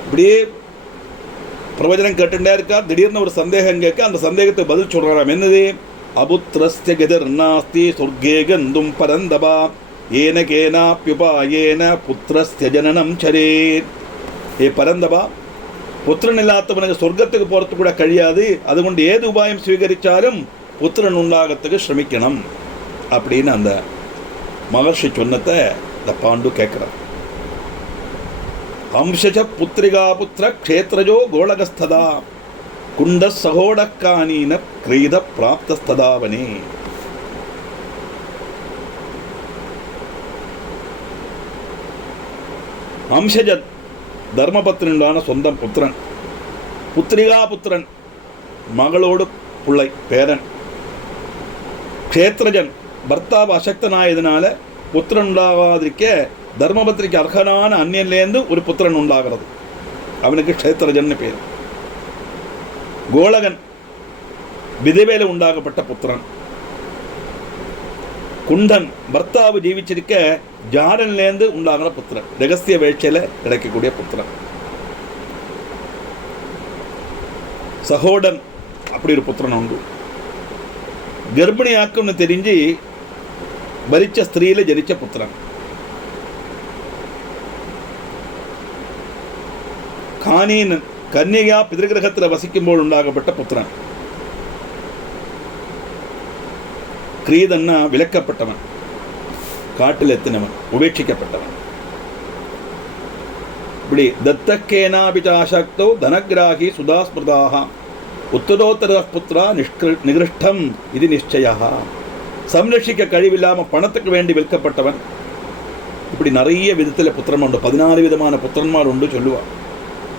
இப்படியே பிரவச்சனம் கேட்டுட்டே இருக்கார். திடீர்னு ஒரு சந்தேகம் கேட்க அந்த சந்தேகத்தை பதில் சொல்றாராம். என்னது? அபுத்திரஸ்ய கதிர் நாஸ்தி சொர்க்கே கந்தும் பரந்தபா ஏன கேனாப்யுபாயேன புத்திரஸ்ய ஜனனம் சரேத். ஏ பரந்தபா, புத்திரன் இல்லாதவனுக்கு சொர்க்கத்துக்கு போகிறதுக்கு கூட കഴിயாது. அதுகொண்டு ஏது உபாயம் ஸ்வீகரித்தாலும் புத்திரன் உண்டாகத்துக்கு ஸ்ரமிக்கணும் அப்படின்னு அந்த மகர்ஷி சொன்னதை இந்த பாண்டு கேட்குறார். அம்சஜ புத்திரிகா புத்திர க்ஷேத்ரஜோ கோளகஸ்ததா குண்ட சகோடக்கானீன கிரீத பிராப்தஸ்ததாவனே. அம்சஜத் தர்மபத்திரனான சொந்தம் புத்திரன், புத்திரிகா புத்திரன் மகளோடு பிள்ளை பேரன், க்ஷேத்ரஜன் பர்த்தாவை அசக்தனாயதுனால புத்திரன் உண்டாகாதிருக்க தர்மபத்திரிக்கு அர்ஹனான அந்நியன்லேருந்து ஒரு புத்திரன் உண்டாகிறது. அவனுக்கு க்ஷேத்ரஜன் பேர். கோலகன் விதவேல உண்டாகப்பட்ட புத்திரன். குண்டன் பர்த்தாவு ஜீவிச்சிருக்க ஜாரன்லேருந்து உண்டாகிற புத்திரன், ரகசிய வேட்சையில் கிடைக்கக்கூடிய புத்திரன். சகோடன் அப்படி ஒரு புத்திரன் உண்டு. கர்ப்பிணியாக்குன்னு தெரிஞ்சு பரிச்ச ஸ்திரீல ஜனிச்ச புத்திரன். கானீனன் கன்னிகா பிதர்கிரகத்தில் வசிக்கும்போது உண்டாகப்பட்ட புத்திரன். கிரீதன்னா விலக்கப்பட்டவன், காட்டில் எத்தினவன், உபேட்சிக்கப்பட்டவன். இப்படி தத்தக்கேனாபிச்சாசக்தோ தனகிராகி சுதாஸ்மிருதாக உத்தரோத்தர புத்திரா நிகிருஷ்டம் இது நிச்சயா. சம்ரட்சிக்க கழிவில்லாமல் பணத்துக்கு வேண்டி விற்கப்பட்டவன். இப்படி நிறைய விதத்தில் புத்திரன் உண்டு. 14 விதமான புத்திரன்மார் உண்டு சொல்லுவாள்.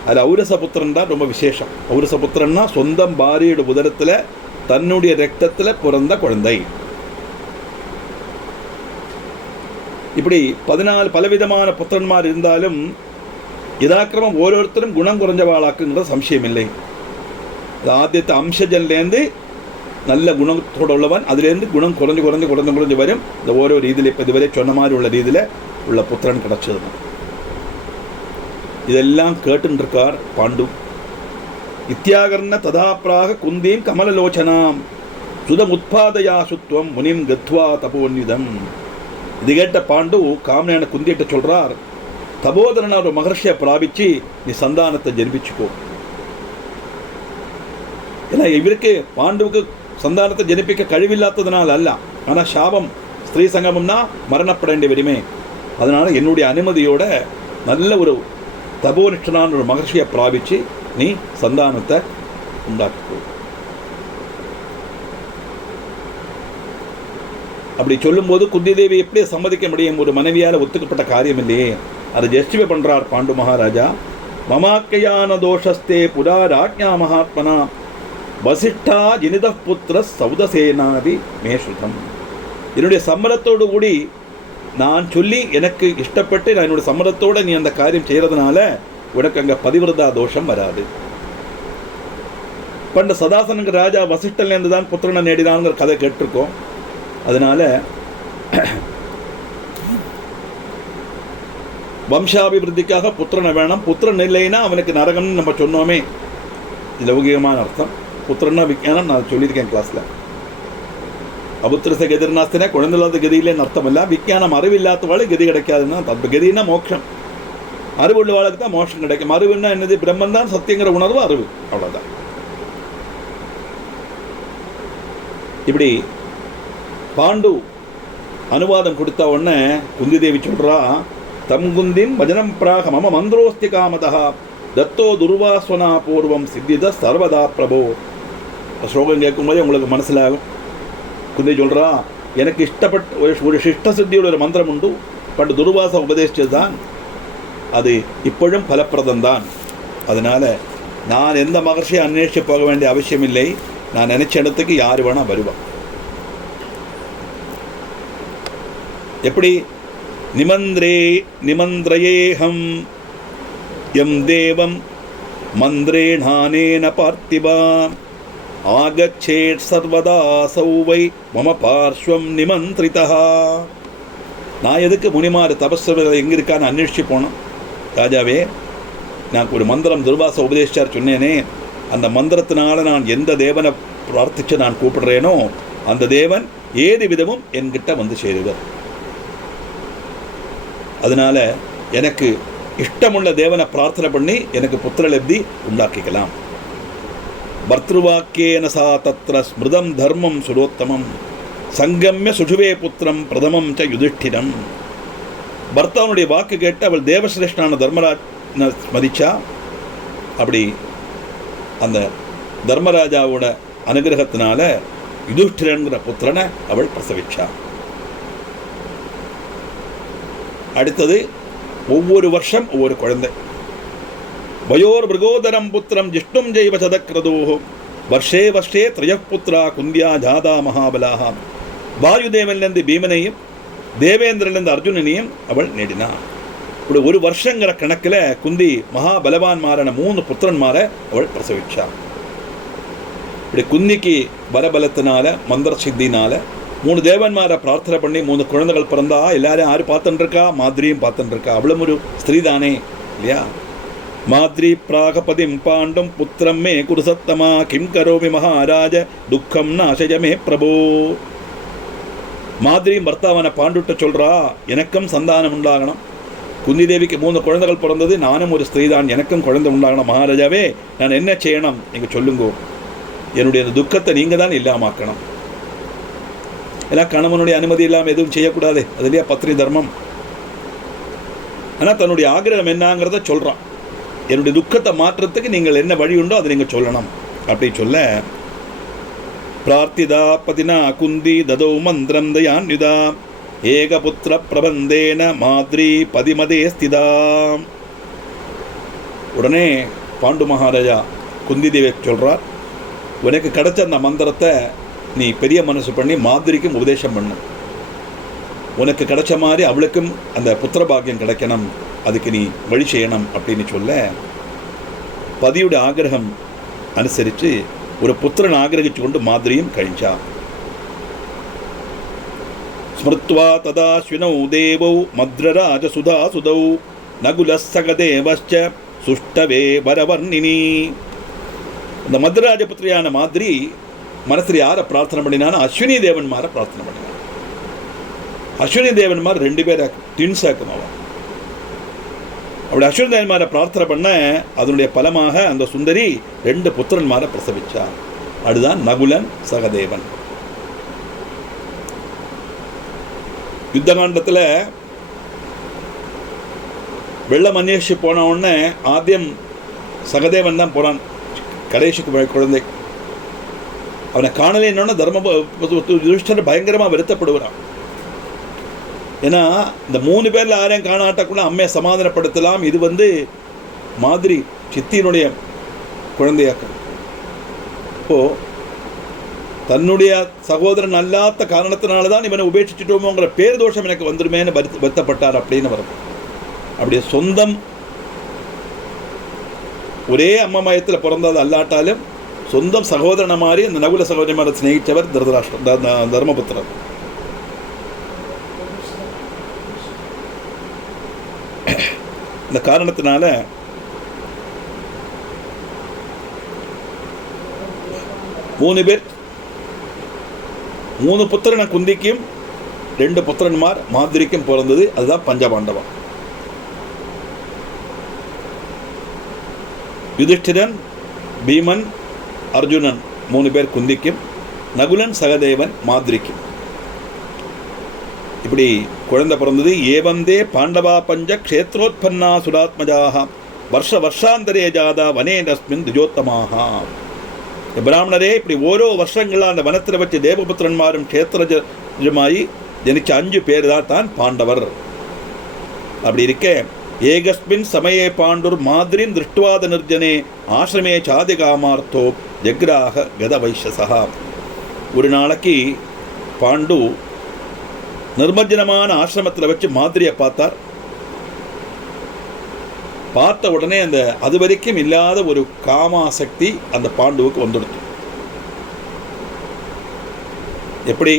அது ஔரச புத்திரன் தான் ரொம்ப விசேஷம். ஔரச புத்திரன்னா சொந்தம் பாரியோட உதரத்தில் தன்னுடைய ரத்தத்தில் பிறந்த குழந்தை. இப்படி 14 பலவிதமான புத்திரன்மார் இருந்தாலும் யதாக்கிரமம் ஓரோருத்தரும் குணம் குறைஞ்சவாளாக்குங்கிற சம்சயம் இல்லை. ஆத்தியத்தை அம்சஜன்லேருந்து நல்ல குணத்தோடு உள்ளவன், அதுலேருந்து குணம் குறைஞ்சு வரும். இந்த ஓரோ ரீதியில் இப்போ இதுவரை சொன்ன மாதிரி உள்ள ரீதியில் உள்ள புத்திரன் கிடச்சது. இதெல்லாம் கேட்டுருக்கார் பாண்டு. இத்தியாகர்ண ததாப்ராக குந்தீம் கமலலோச்சனாம் சுதம் உத்பாதயா சுத்வம் முனிம் கத்வா தபோன்விதம். இது கேட்ட பாண்டு காமனேன குந்தியிட்ட சொல்றார், தபோதரன ஒரு மகர்ஷியை பிராபிச்சு நீ சந்தானத்தை ஜெனிப்பிச்சுக்கோ. ஏன்னா இவருக்கு பாண்டுவுக்கு சந்தானத்தை ஜனிப்பிக்க கழிவில்லாததுனால அல்ல, ஆனால் சாபம் ஸ்திரீ சங்கமம்னா மரணப்பட வேண்டிய வறுமை. அதனால என்னுடைய அனுமதியோட நல்ல ஒரு தபோனிஷ்டனான ஒரு மகர்ஷியை பிராபிச்சு நீ சந்தானத்தை உண்டாக்கோ. அப்படி சொல்லும்போது குந்தி தேவி எப்படி சம்மதிக்க முடியும்? ஒரு மனைவியால் ஒத்துக்கப்பட்ட காரியம் இல்லையே. அதை ஜஸ்டிஃபை பண்றார் பாண்டு மகாராஜா. மமாக்கையான தோஷஸ்தே புரா ராஜ்ஞா மகாத்மனா வசிஷ்டா ஜனித புத்திர சௌதசேனாதி மேசுதம். என்னுடைய சம்மதத்தோடு கூடி நான் சொல்லி எனக்கு இஷ்டப்பட்டு நான் என்னுடைய சம்மதத்தோடு நீ அந்த காரியம் செய்கிறதுனால உனக்கு அங்கே பதிவிரதா தோஷம் வராது. பண்டு சதாசனங்க ராஜா வசிஷ்டன்லேருந்து தான் புத்திரனை நேடினாங்கிற கதை கேட்டிருக்கோம். அதனால வம்சாபிவிருத்திக்காக புத்திரனை வேணும். புத்திரன் இல்லைன்னா அவனுக்கு நரகம்னு நம்ம சொன்னோமே, லௌகிகமான அர்த்தம். புத்திரன்னா விஞ்ஞானம் நான் சொல்லியிருக்கேன் கிளாஸில். அபுத்திரச கதிர்நாஸ்தினா குழந்தை இல்லாத கதியிலேன்னு அர்த்தம் இல்லை. விஞ்ஞானம் அறிவில்லாதவாள் கதி கிடைக்காதுன்னா தப்பு. கதினா மோட்சம், அறிவு உள்ளவாளுக்கு தான் மோட்சம் கிடைக்கும். அறிவுன்னா என்னது? பிரம்மன் தான் சத்தியங்கிற உணர்வு அறிவு, அவ்வளோதான். இப்படி பாண்டு அனுவாதம் கொடுத்த உடனே குந்தி தேவி சொல்றா, தம் குந்தின் வஜனம் பிராக மம மந்திரோஸ்தி காமதா தத்தோ துர்வாஸ்வனா பூர்வம் சித்தித சர்வதா பிரபோ. ஸ்லோகம் கேட்கும்போதே உங்களுக்கு மனசிலாகும். குந்தி சொல்றா, எனக்கு இஷ்டப்பட்ட ஒரு சிஷ்ட சித்தியோட ஒரு மந்திரம் உண்டு, பட் துர்வாச உபதேசிச்சது தான், அது இப்பொழுதும் பலப்பிரதம்தான். அதனால நான் எந்த மகர்ஷியை அன்வேஷிச்சு போக வேண்டிய அவசியம் இல்லை. நான் நினைச்ச இடத்துக்கு யார் வேணா வருவான். எப்படி? நிமந்திரேஹம் எம் தேவம் மந்திரேணானேன பார்த்திபா ஆகச்சேத் சர்வதா சௌவை மம பார்ஸ்வம் நிமந்திரிதா. நான் எதுக்கு முனிமாறு தபஸ்வர்கள் எங்கே இருக்கான்னு அன்வேஷிச்சு போனோம். ராஜாவே, நான் ஒரு மந்திரம் துர்வாச உபதேசிச்சார் சொன்னேனே, அந்த மந்திரத்தினால நான் எந்த தேவனை பிரார்த்திச்சு நான் கூப்பிடுறேனோ அந்த தேவன் ஏது விதமும் என்கிட்ட வந்து சேருவர். அதனால எனக்கு இஷ்டமுள்ள தேவனை பிரார்த்தனை பண்ணி எனக்கு புத்திரலப்தி உண்டாக்கிக்கலாம். பர்த்ருவாக்கியேன சா தத்ர ஸ்மிருதம் தர்மம் சுரோத்தமம் சங்கம்ய சுஷுவே புத்திரம் பிரதமம் ச யுதிஷ்டிரம். பர்த்தாவனுடைய வாக்கு கேட்டு அவள் தேவசிரேஷ்டான தர்மராஜ் ஸ்மதிச்சா. அப்படி அந்த தர்மராஜாவோட அனுகிரகத்தினால யுதிஷ்டிரன்கிற புத்திரனை அவள் பிரசவிச்சா. அடுத்தது ஒவ்வொரு வருஷம் ஒவ்வொரு குழந்தை. வயோர் மிருகோதரம் புத்திரம் ஜிஷ்டும் ஜெய்வ சதக்ரதோஹோ வருஷே வருஷே திரயப்புத்ரா குந்தியா ஜாதா மகாபலாக. வாயுதேவன்லேருந்து பீமனையும் தேவேந்திரன்லேருந்து அர்ஜுனனையும் அவள் நேடினான். இப்படி ஒரு வருஷங்கிற கணக்கில் குந்தி மகாபலவான்மாரான 3 புத்திரன்மாரை அவள் பிரசவிச்சாள். இப்படி குந்திக்கு பலபலத்தினால மந்திர சித்தினால 3 தேவன்மாரை பிரார்த்தனை பண்ணி 3 குழந்தைகள் பிறந்தா. எல்லாரும் யாரும் பார்த்துட்டுருக்கா? மாதிரியும் பார்த்துட்டுருக்கா. அவளும் ஒரு ஸ்திரீ தானே இல்லையா? மாதிரி பிராகபதிம் பாண்டும் புத்திரம் மே குருசத்தமா கிம் கரோமி மகாராஜ துக்கம் நாசயமே பிரபோ. மாதிரியும் பர்த்தாவனை பாண்டுட்ட சொல்றா, எனக்கும் சந்தானம் உண்டாகணும். குந்தி தேவிக்கு 3 குழந்தைகள் பிறந்தது, நானும் ஒரு ஸ்திரீ தான், எனக்கும் குழந்தை உண்டாகணும். மகாராஜாவே, நான் என்ன செய்யணும் நீங்கள் சொல்லுங்கோ. என்னுடைய அந்த துக்கத்தை நீங்கள் தான் இல்லாமாக்கணும். எல்லாம் கணவனுடைய அனுமதி இல்லாமல் எதுவும் செய்யக்கூடாது, அதுலையா பத்னி தர்மம். ஆனால் தன்னுடைய ஆகிரகம் என்னங்கிறத சொல்கிறான். என்னுடைய துக்கத்தை மாற்றத்துக்கு நீங்கள் என்ன வழி உண்டோ அதை நீங்கள் சொல்லணும் அப்படி சொல்ல, பிரார்த்திதா பதினா குந்தி ததோ மந்திரம் தயான்யுதா ஏகபுத்திர பிரபந்தேன மாதிரி பதிமதே ஸ்திதா. உடனே பாண்டு மகாராஜா குந்தி தேவி சொல்கிறார், உனக்கு கிடைச்ச அந்த மந்திரத்தை நீ பெரிய மனசு பண்ணி மாதிரிக்கும் உபதேசம் பண்ணு. உனக்கு கிடைச்ச மாதிரி அவளுக்கும் அந்த புத்திர பாக்கியம் கிடைக்கணும், அதுக்கு நீ வழி செய்யணும் அப்படின்னு சொல்ல, பதியோட ஆகிரகம் அனுசரித்து ஒரு புத்திரன் ஆகிரகிச்சு கொண்டு மாதிரியும் கழிஞ்சா. ஸ்மிருத்வா ததா ஸ்வினௌ தேவௌ மத்ரராஜ சுதா சுதௌ நகுலசகதேவச்ச சுஷ்டவே வரவர்ணினி. இந்த மத்ரராஜ புத்திரியான மாதிரி மனசில் யாரை பிரார்த்தனை பண்ணினான்னு அஸ்வினி தேவன்மாரை பிரார்த்தனை பண்ணினான். அஸ்வினி தேவன்மார் 2 பேரை ட்வின்ஸாக்கும். அவன் அப்படி அஸ்வினி தேவன்மாரை பிரார்த்தனை பண்ண அதனுடைய பலமாக அந்த சுந்தரி 2 புத்திரன்மாரை பிரசவிச்சா. அதுதான் நகுலன் சகதேவன். யுத்தகாண்டத்தில் வெள்ளம் அந்வேஷிச்சு போன உடனே ஆദ്യം சகதேவன் தான் போகிறான் கடைசிக்கு குழந்தை. அவனை காணலைன்னொன்னே யுதிஷ்டர் பயங்கரமாக வருத்தப்படுகிறான். ஏன்னா இந்த 3 பேரில் யாரையும் காணாட்டக்குள்ள அம்மையை சமாதானப்படுத்தலாம். இது மாதிரி சித்தியினுடைய குழந்தையாக்கம். இப்போது தன்னுடைய சகோதரன் அல்லாத காரணத்தினால தான் இவனை உபேட்சிச்சிட்டோமோங்கிற பேர் தோஷம் எனக்கு வந்துடுமேன்னு வருத்தப்பட்டார் அப்படின்னு வரும். அப்படியே சொந்தம் ஒரே அம்மா மயத்தில் பிறந்தது அல்லாட்டாலும் சொந்தம் சகோதரனை மாதிரி அந்த நகுல சகோதரனை ஸ்நேகித்தவர் தர்மபுத்திரர். இந்த காரணத்தினால மூணு புத்திரனை குந்திக்கும் 2 புத்திரன்மார் மாதிரிக்கும் பிறந்தது. அதுதான் பஞ்சபாண்டவா. யுதிஷ்டிரன், பீமன், அர்ஜுனன் 3 பேர் குந்திக்கும், நகுலன், சகதேவன் மாதிரிக்கும். இப்படி குழந்தை பிறந்தது. ஏவந்தே பாண்டவா பஞ்ச க்ஷேத்ரோத்பன்னா சுராத்மஜாக வருஷ வருஷாந்தரே ஜாதா வனே தஸ்மின் திஜோத்தமாக. பிராமணரே, இப்படி ஓரோ வருஷங்களாக அந்த வனத்தில் வச்சு தேவபுத்திரன்மாரும் க்ஷேத்திரஜமாயி ஜனிச்ச 5 பேர் தான் பாண்டவர். அப்படி இருக்க ஏகஸ்மின் சமயே பாண்டுர் மாதிரின் திருஷ்டுவாத நிர்ஜனே ஆசிரமே சாதி காமார்த்தோ ஜக்ராக கத வைஷசா. ஒரு நாளைக்கு பாண்டு நிர்மஜனமான ஆசிரமத்தில் வச்சு மாதிரியை பார்த்தார். பார்த்த உடனே அந்த அது வரைக்கும் இல்லாத ஒரு காமாசக்தி அந்த பாண்டுவுக்கு வந்துடுச்சு. எப்படி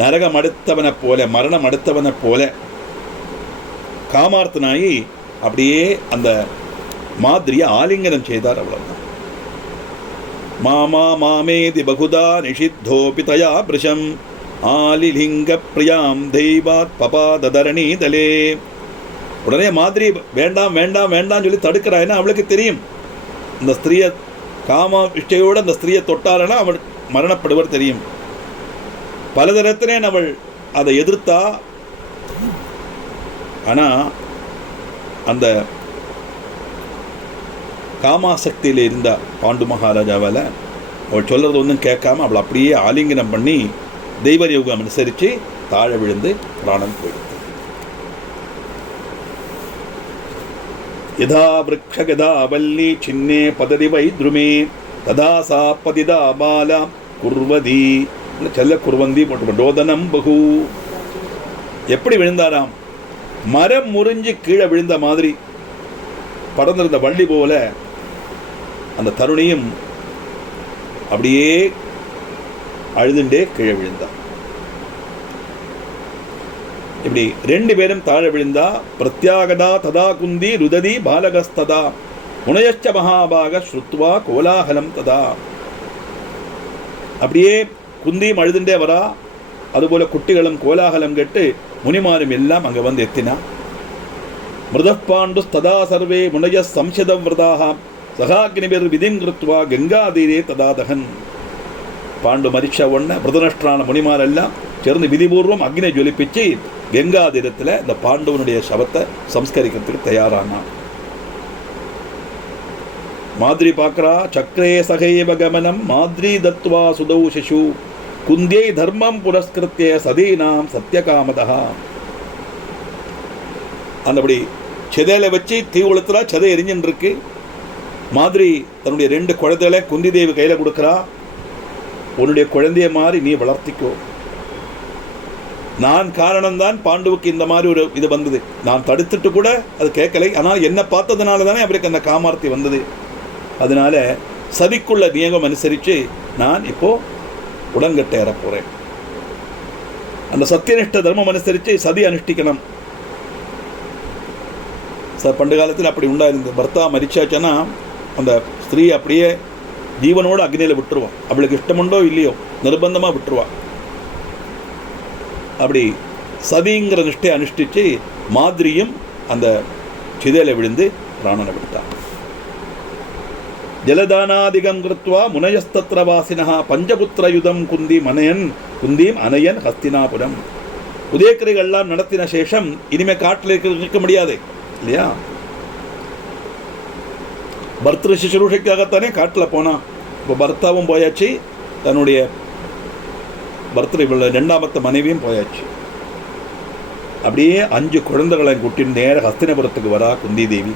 நரகம் அடுத்தவனை போல, மரணம் அடுத்தவனை போல காமார்த்தனாயி அப்படியே அந்த மாதிரியை ஆலிங்கனம் செய்தார். அவ்வளவுதான். மாமா மாமேதி பகுதா நிஷித்தோபி தயா பிருஷம் ஆலிலிங்க பிரியாம் தெய்வாத் பபாதரணி தலே. உடனே மாதிரி வேண்டாம் வேண்டாம் வேண்டாம் சொல்லி தடுக்கிறா. ஏன்னா அவளுக்கு தெரியும் இந்த ஸ்திரீயை காம இஷ்டையோடு அந்த ஸ்திரீயை தொட்டாரனா அவள் மரணப்படுவர் தெரியும். பலதரத்திலே அவள் அதை எதிர்த்தா. ஆனால் அந்த காமாசக்தியில் இருந்த பாண்டு மகாராஜாவால் அவள் சொல்கிறது ஒன்றும் கேட்காம அவள் அப்படியே ஆலிங்கனம் பண்ணி தெய்வ யோகம் அனுசரித்து தாழ விழுந்து பிராணம் போயிடுது. யதா விரக்ஷகதா வல்லி சின்னே பததி வைத்ருமே ததா சா பதிதா பாலா குர்வதி செல்ல குர்வந்தி போட்டு டோதனம் பகு. எப்படி விழுந்தாராம்? மரம் முறிஞ்சு கீழே விழுந்த மாதிரி படர்ந்திருந்த வள்ளி போல அந்த தருணியும் அப்படியே அழுதுண்டே கீழே விழுந்தார். இப்படி 2 பேரும் தாழ விழுந்தா. பிரத்யாகதா ததா குந்தி ருததி பாலகஸ்ததா முனையச்ச மகாபாக ஸ்ருத்வா கோலாகலம் ததா. அப்படியே குந்தியும் அழுதுண்டே வரா. அதுபோல குட்டிகளும் கோலாகலம் கேட்டு முனிமாரும் எல்லாம் அங்கே வந்து எத்தினா. மிருதப்பாண்டு ததா சர்வே முனைய சம்சதம் விரதாக சகாக்னிபிர் விதிம் கிருத்வா கங்காதீரே ததாதகன். பாண்டு மரிச்ச உடனே மிருதநஷ்டான முனிமாரெல்லாம் சேர்ந்து விதிபூர்வம் அக்னி ஜொலிப்பிச்சு கங்காதீரத்தில் இந்த பாண்டவனுடைய சவத்தை சம்ஸ்கரிக்கிறதுக்கு தயாரானான். மாதிரி பார்க்கிறா. சக்கரே சகைவ கமனம் மாதிரி தத்வா சுதௌ சிசு குந்தியை தர்மம் புரஸ்கிருத்திய சதீனாம் சத்தியகாமதா. அந்தபடி செதையில வச்சு தீ உளுத்துறா. செதை எரிஞ்சுன்னு இருக்கு. மாதிரி தன்னுடைய 2 குழந்தைகளை குந்தி தேவி கையில் கொடுக்குறா. உன்னுடைய குழந்தைய மாதிரி நீ வளர்த்திக்கோ. நான் காரணம்தான் பாண்டுவுக்கு இந்த மாதிரி ஒரு இது வந்தது. நான் தடுத்துட்டு கூட அது கேட்கலை. ஆனால் என்னை பார்த்ததுனால தானே அவருக்கு அந்த காமார்த்தி வந்தது. அதனால சதிக்குள்ள நியமம் அனுசரித்து நான் இப்போ உடன்கட்டை ஏற போகிறேன். அந்த சத்தியனிஷ்ட தர்மம் அனுசரித்து சதி அனுஷ்டிக்கணும். பண்டு காலத்தில் அப்படி உண்டாயிருந்தது. பர்த்தா மரிச்சாச்சுன்னா அந்த ஸ்திரீ அப்படியே ஜீவனோடு அக்னியில் விட்டுருவான். அவளுக்கு இஷ்டமுண்டோ இல்லையோ நிர்பந்தமாக விட்டுருவான். அப்படி சதிங்கிற நிஷ்டை அனுஷ்டித்து மாதிரியும் அந்த சிதையில் விழுந்து பிராணனை விட்டான். ஜலதானாதிகம் கிருத்வா முனயஸ்தத்ர வாசினஹா பஞ்சபுத்திரயுதம் குந்தீம் அனயன் ஹஸ்தினாபுரம். உதயக்கிரைகள்லாம் நடத்தின சேஷம் இனிமேல் காட்டில் இருக்க முடியாது இல்லையா? பர்த்திரு சுசுரூஷைக்காகத்தானே காட்டில் போனான். இப்போ பர்த்தாவும் போயாச்சு, தன்னுடைய பர்த்திரு 2ஆமத்த மனைவியும் போயாச்சு. அப்படியே 5 குழந்தைகளை கூட்டின்னு நேர ஹஸ்தினபுரத்துக்கு வரா குந்தி தேவி.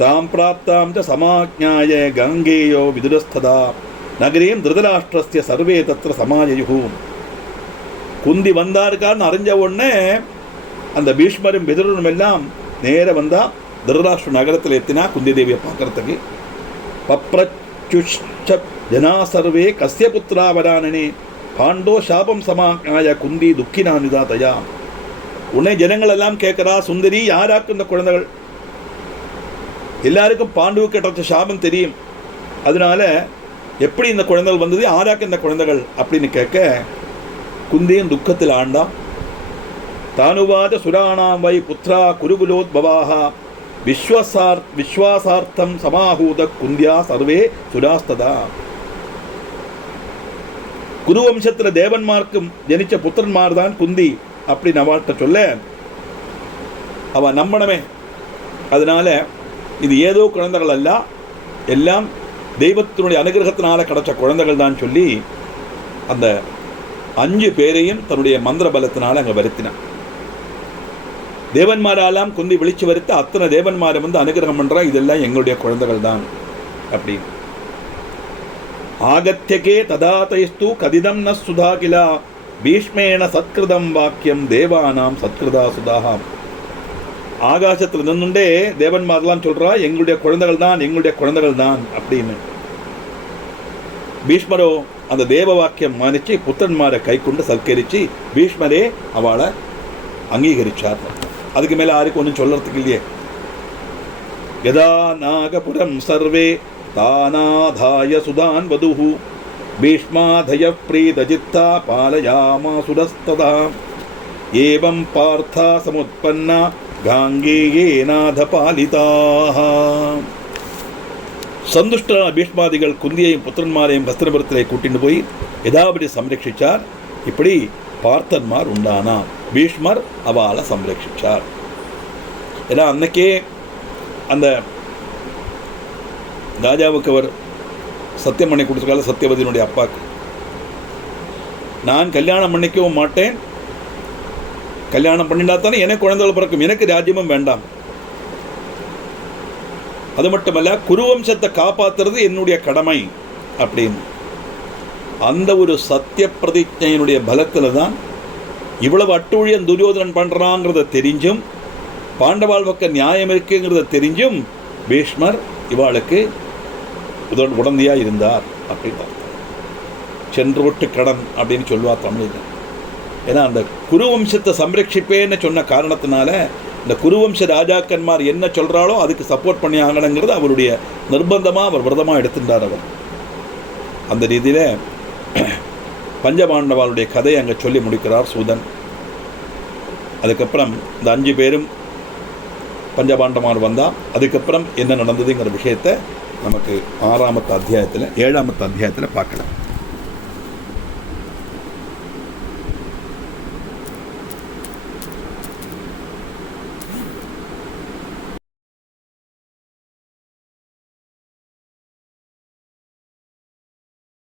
தாம் பிராப்தாம் ச சமாஜ்ஞாய கங்கேயோ விதுரஸ்ததா நகரீம் திருதராஷ்டிரஸ்ய சர்வே தத்திர சமாஜயு. குந்தி வந்தாருக்கான்னு அறிஞ்ச உடனே அந்த பீஷ்மரும் விதுரனும் எல்லாம் நேர வந்தா திருதராஷ்டிர நகரத்தில் எத்தினா குந்தி தேவியை பார்க்கறதுக்கு. இச்சுஷ்ட ஜனா சர்வே கஸ்ய புத்திரா வரானனே பாண்டோ சாபம் சமாய குந்தி துக்கினானிதா தயா. உன்னை ஜனங்கள் எல்லாம் கேட்கிறா, சுந்தரி யாராக்கும் இந்த குழந்தைகள்? எல்லாருக்கும் பாண்டுவுக்கு கிடைச்ச சாபம் தெரியும், அதனால எப்படி இந்த குழந்தைகள் வந்தது, யாராக்கு இந்த குழந்தைகள் அப்படின்னு கேட்க குந்தியும் துக்கத்தில் ஆண்டா. தானுவாத சுராணாம் வை புத்ரா குருகுலோத்பவாக விஸ்வாசார்த்தம் சமாஹூத குந்தியா சர்வே சுராஸ்ததா. குருவம்சத்தில் தேவன்மார்க்கும் ஜனிச்ச புத்திரன்மார் தான் குந்தி அப்படின்னு அவள்கிட்ட சொல்ல அவ நம்பணுமே. அதனால இது ஏதோ குழந்தைகள் அல்ல, எல்லாம் தெய்வத்தினுடைய அனுகிரகத்தினால கிடைச்ச குழந்தைகள் தான் சொல்லி அந்த 5 பேரையும் தன்னுடைய மந்திர பலத்தினால் அங்கே வருத்தினான். தேவன்மாரெல்லாம் குந்தி விழிச்சு வருத்த அத்தனை தேவன்மாரை வந்து அனுகிரகம் பண்றா, இதெல்லாம் எங்களுடைய குழந்தைகள் தான் அப்படின்னு. ஆகத்தியகே ததாதைஸ்து கதிதம் ந சுதா கிலா பீஷ்மேன சத்கிருதம் வாக்கியம் தேவானாம் சத்கிருதா சுதாஹா. ஆகாசத்தில் நின்றுண்டே தேவன்மாரெல்லாம் சொல்றா, எங்களுடைய குழந்தைகள் தான், எங்களுடைய குழந்தைகள் தான் அப்படின்னு. பீஷ்மரோ அந்த தேவ வாக்கியம் மானிச்சு புத்திரன்மாரை கை கொண்டு சத்கரிச்சு பீஷ்மரே அவளை அங்கீகரிச்சார். அதுக்கு மேலே யாருக்கும் ஒன்றும் சொல்றதுக்கு இல்லையே. யதா நாகபுரம் சர்வே தானாதாய சுதான் வதுஹு பீஷ்மாதய பிரீதஜித்தா பாலயாமாசுரஸ்ததா ஏவம் பார்த்தா சமுத்பன்னா காங்கேயேநாத பாலிதாக. சந்துஷ்டரான பீஷ்மாதிகள் குந்தியையும் புத்திரன்மாரையும் ஹஸ்தினபுரத்திலே கூட்டிட்டு போய் எதாபடி சம்ரட்சிச்சார். இப்படி பார்த்தன்மார் உண்டானா, பீஷ்மர் அவளை சம்ரட்சிச்சார். ஏன்னா அன்னைக்கே அந்த ராஜாவுக்கு அவர் சத்தியம் பண்ணி கொடுத்துருக்கால, சத்தியவதியினுடைய அப்பாவுக்கு, நான் கல்யாணம் பண்ணிக்கவும் மாட்டேன், கல்யாணம் பண்ணினா தானே எனக்கு குழந்தைகள் பிறக்கும், எனக்கு ராஜ்யமும் வேண்டாம், அது மட்டுமல்ல குருவம்சத்தை காப்பாற்றுறது என்னுடைய கடமை அப்படின்னு. அந்த ஒரு சத்திய பிரதிஜையினுடைய பலத்தில் தான் இவ்வளவு அட்டூழியம் துரியோதனன் பண்ணுறாங்கிறத தெரிஞ்சும் பாண்டவாள் பக்கம் நியாயம் இருக்குங்கிறத தெரிஞ்சும் பீஷ்மர் இவாளுக்கு உடந்தையாக இருந்தார் அப்படின்னு. சென்று விட்டு கடன் அப்படின்னு சொல்லுவா தமிழில். ஏன்னா அந்த குருவம்சத்தை சம்ரட்சிப்பேன்னு சொன்ன காரணத்தினால இந்த குருவம்ச ராஜாக்கன்மார் என்ன சொல்கிறாளோ அதுக்கு சப்போர்ட் பண்ணி ஆகணுங்கிறது அவருடைய நிர்பந்தமாக அவர் விரதமாக எடுத்துட்டார் அவர். அந்த ரீதியில் பஞ்சபாண்டவாளுடைய கதையை அங்கே சொல்லி முடிக்கிறார் சூதன். அதுக்கப்புறம் இந்த 5 பேரும் பஞ்சபாண்டமார் வந்தால் அதுக்கப்புறம் என்ன நடந்ததுங்கிற விஷயத்தை நமக்கு 6ஆம் அத்தியாயத்தில் 7ஆம் அத்தியாயத்தில் பார்க்கலாம்.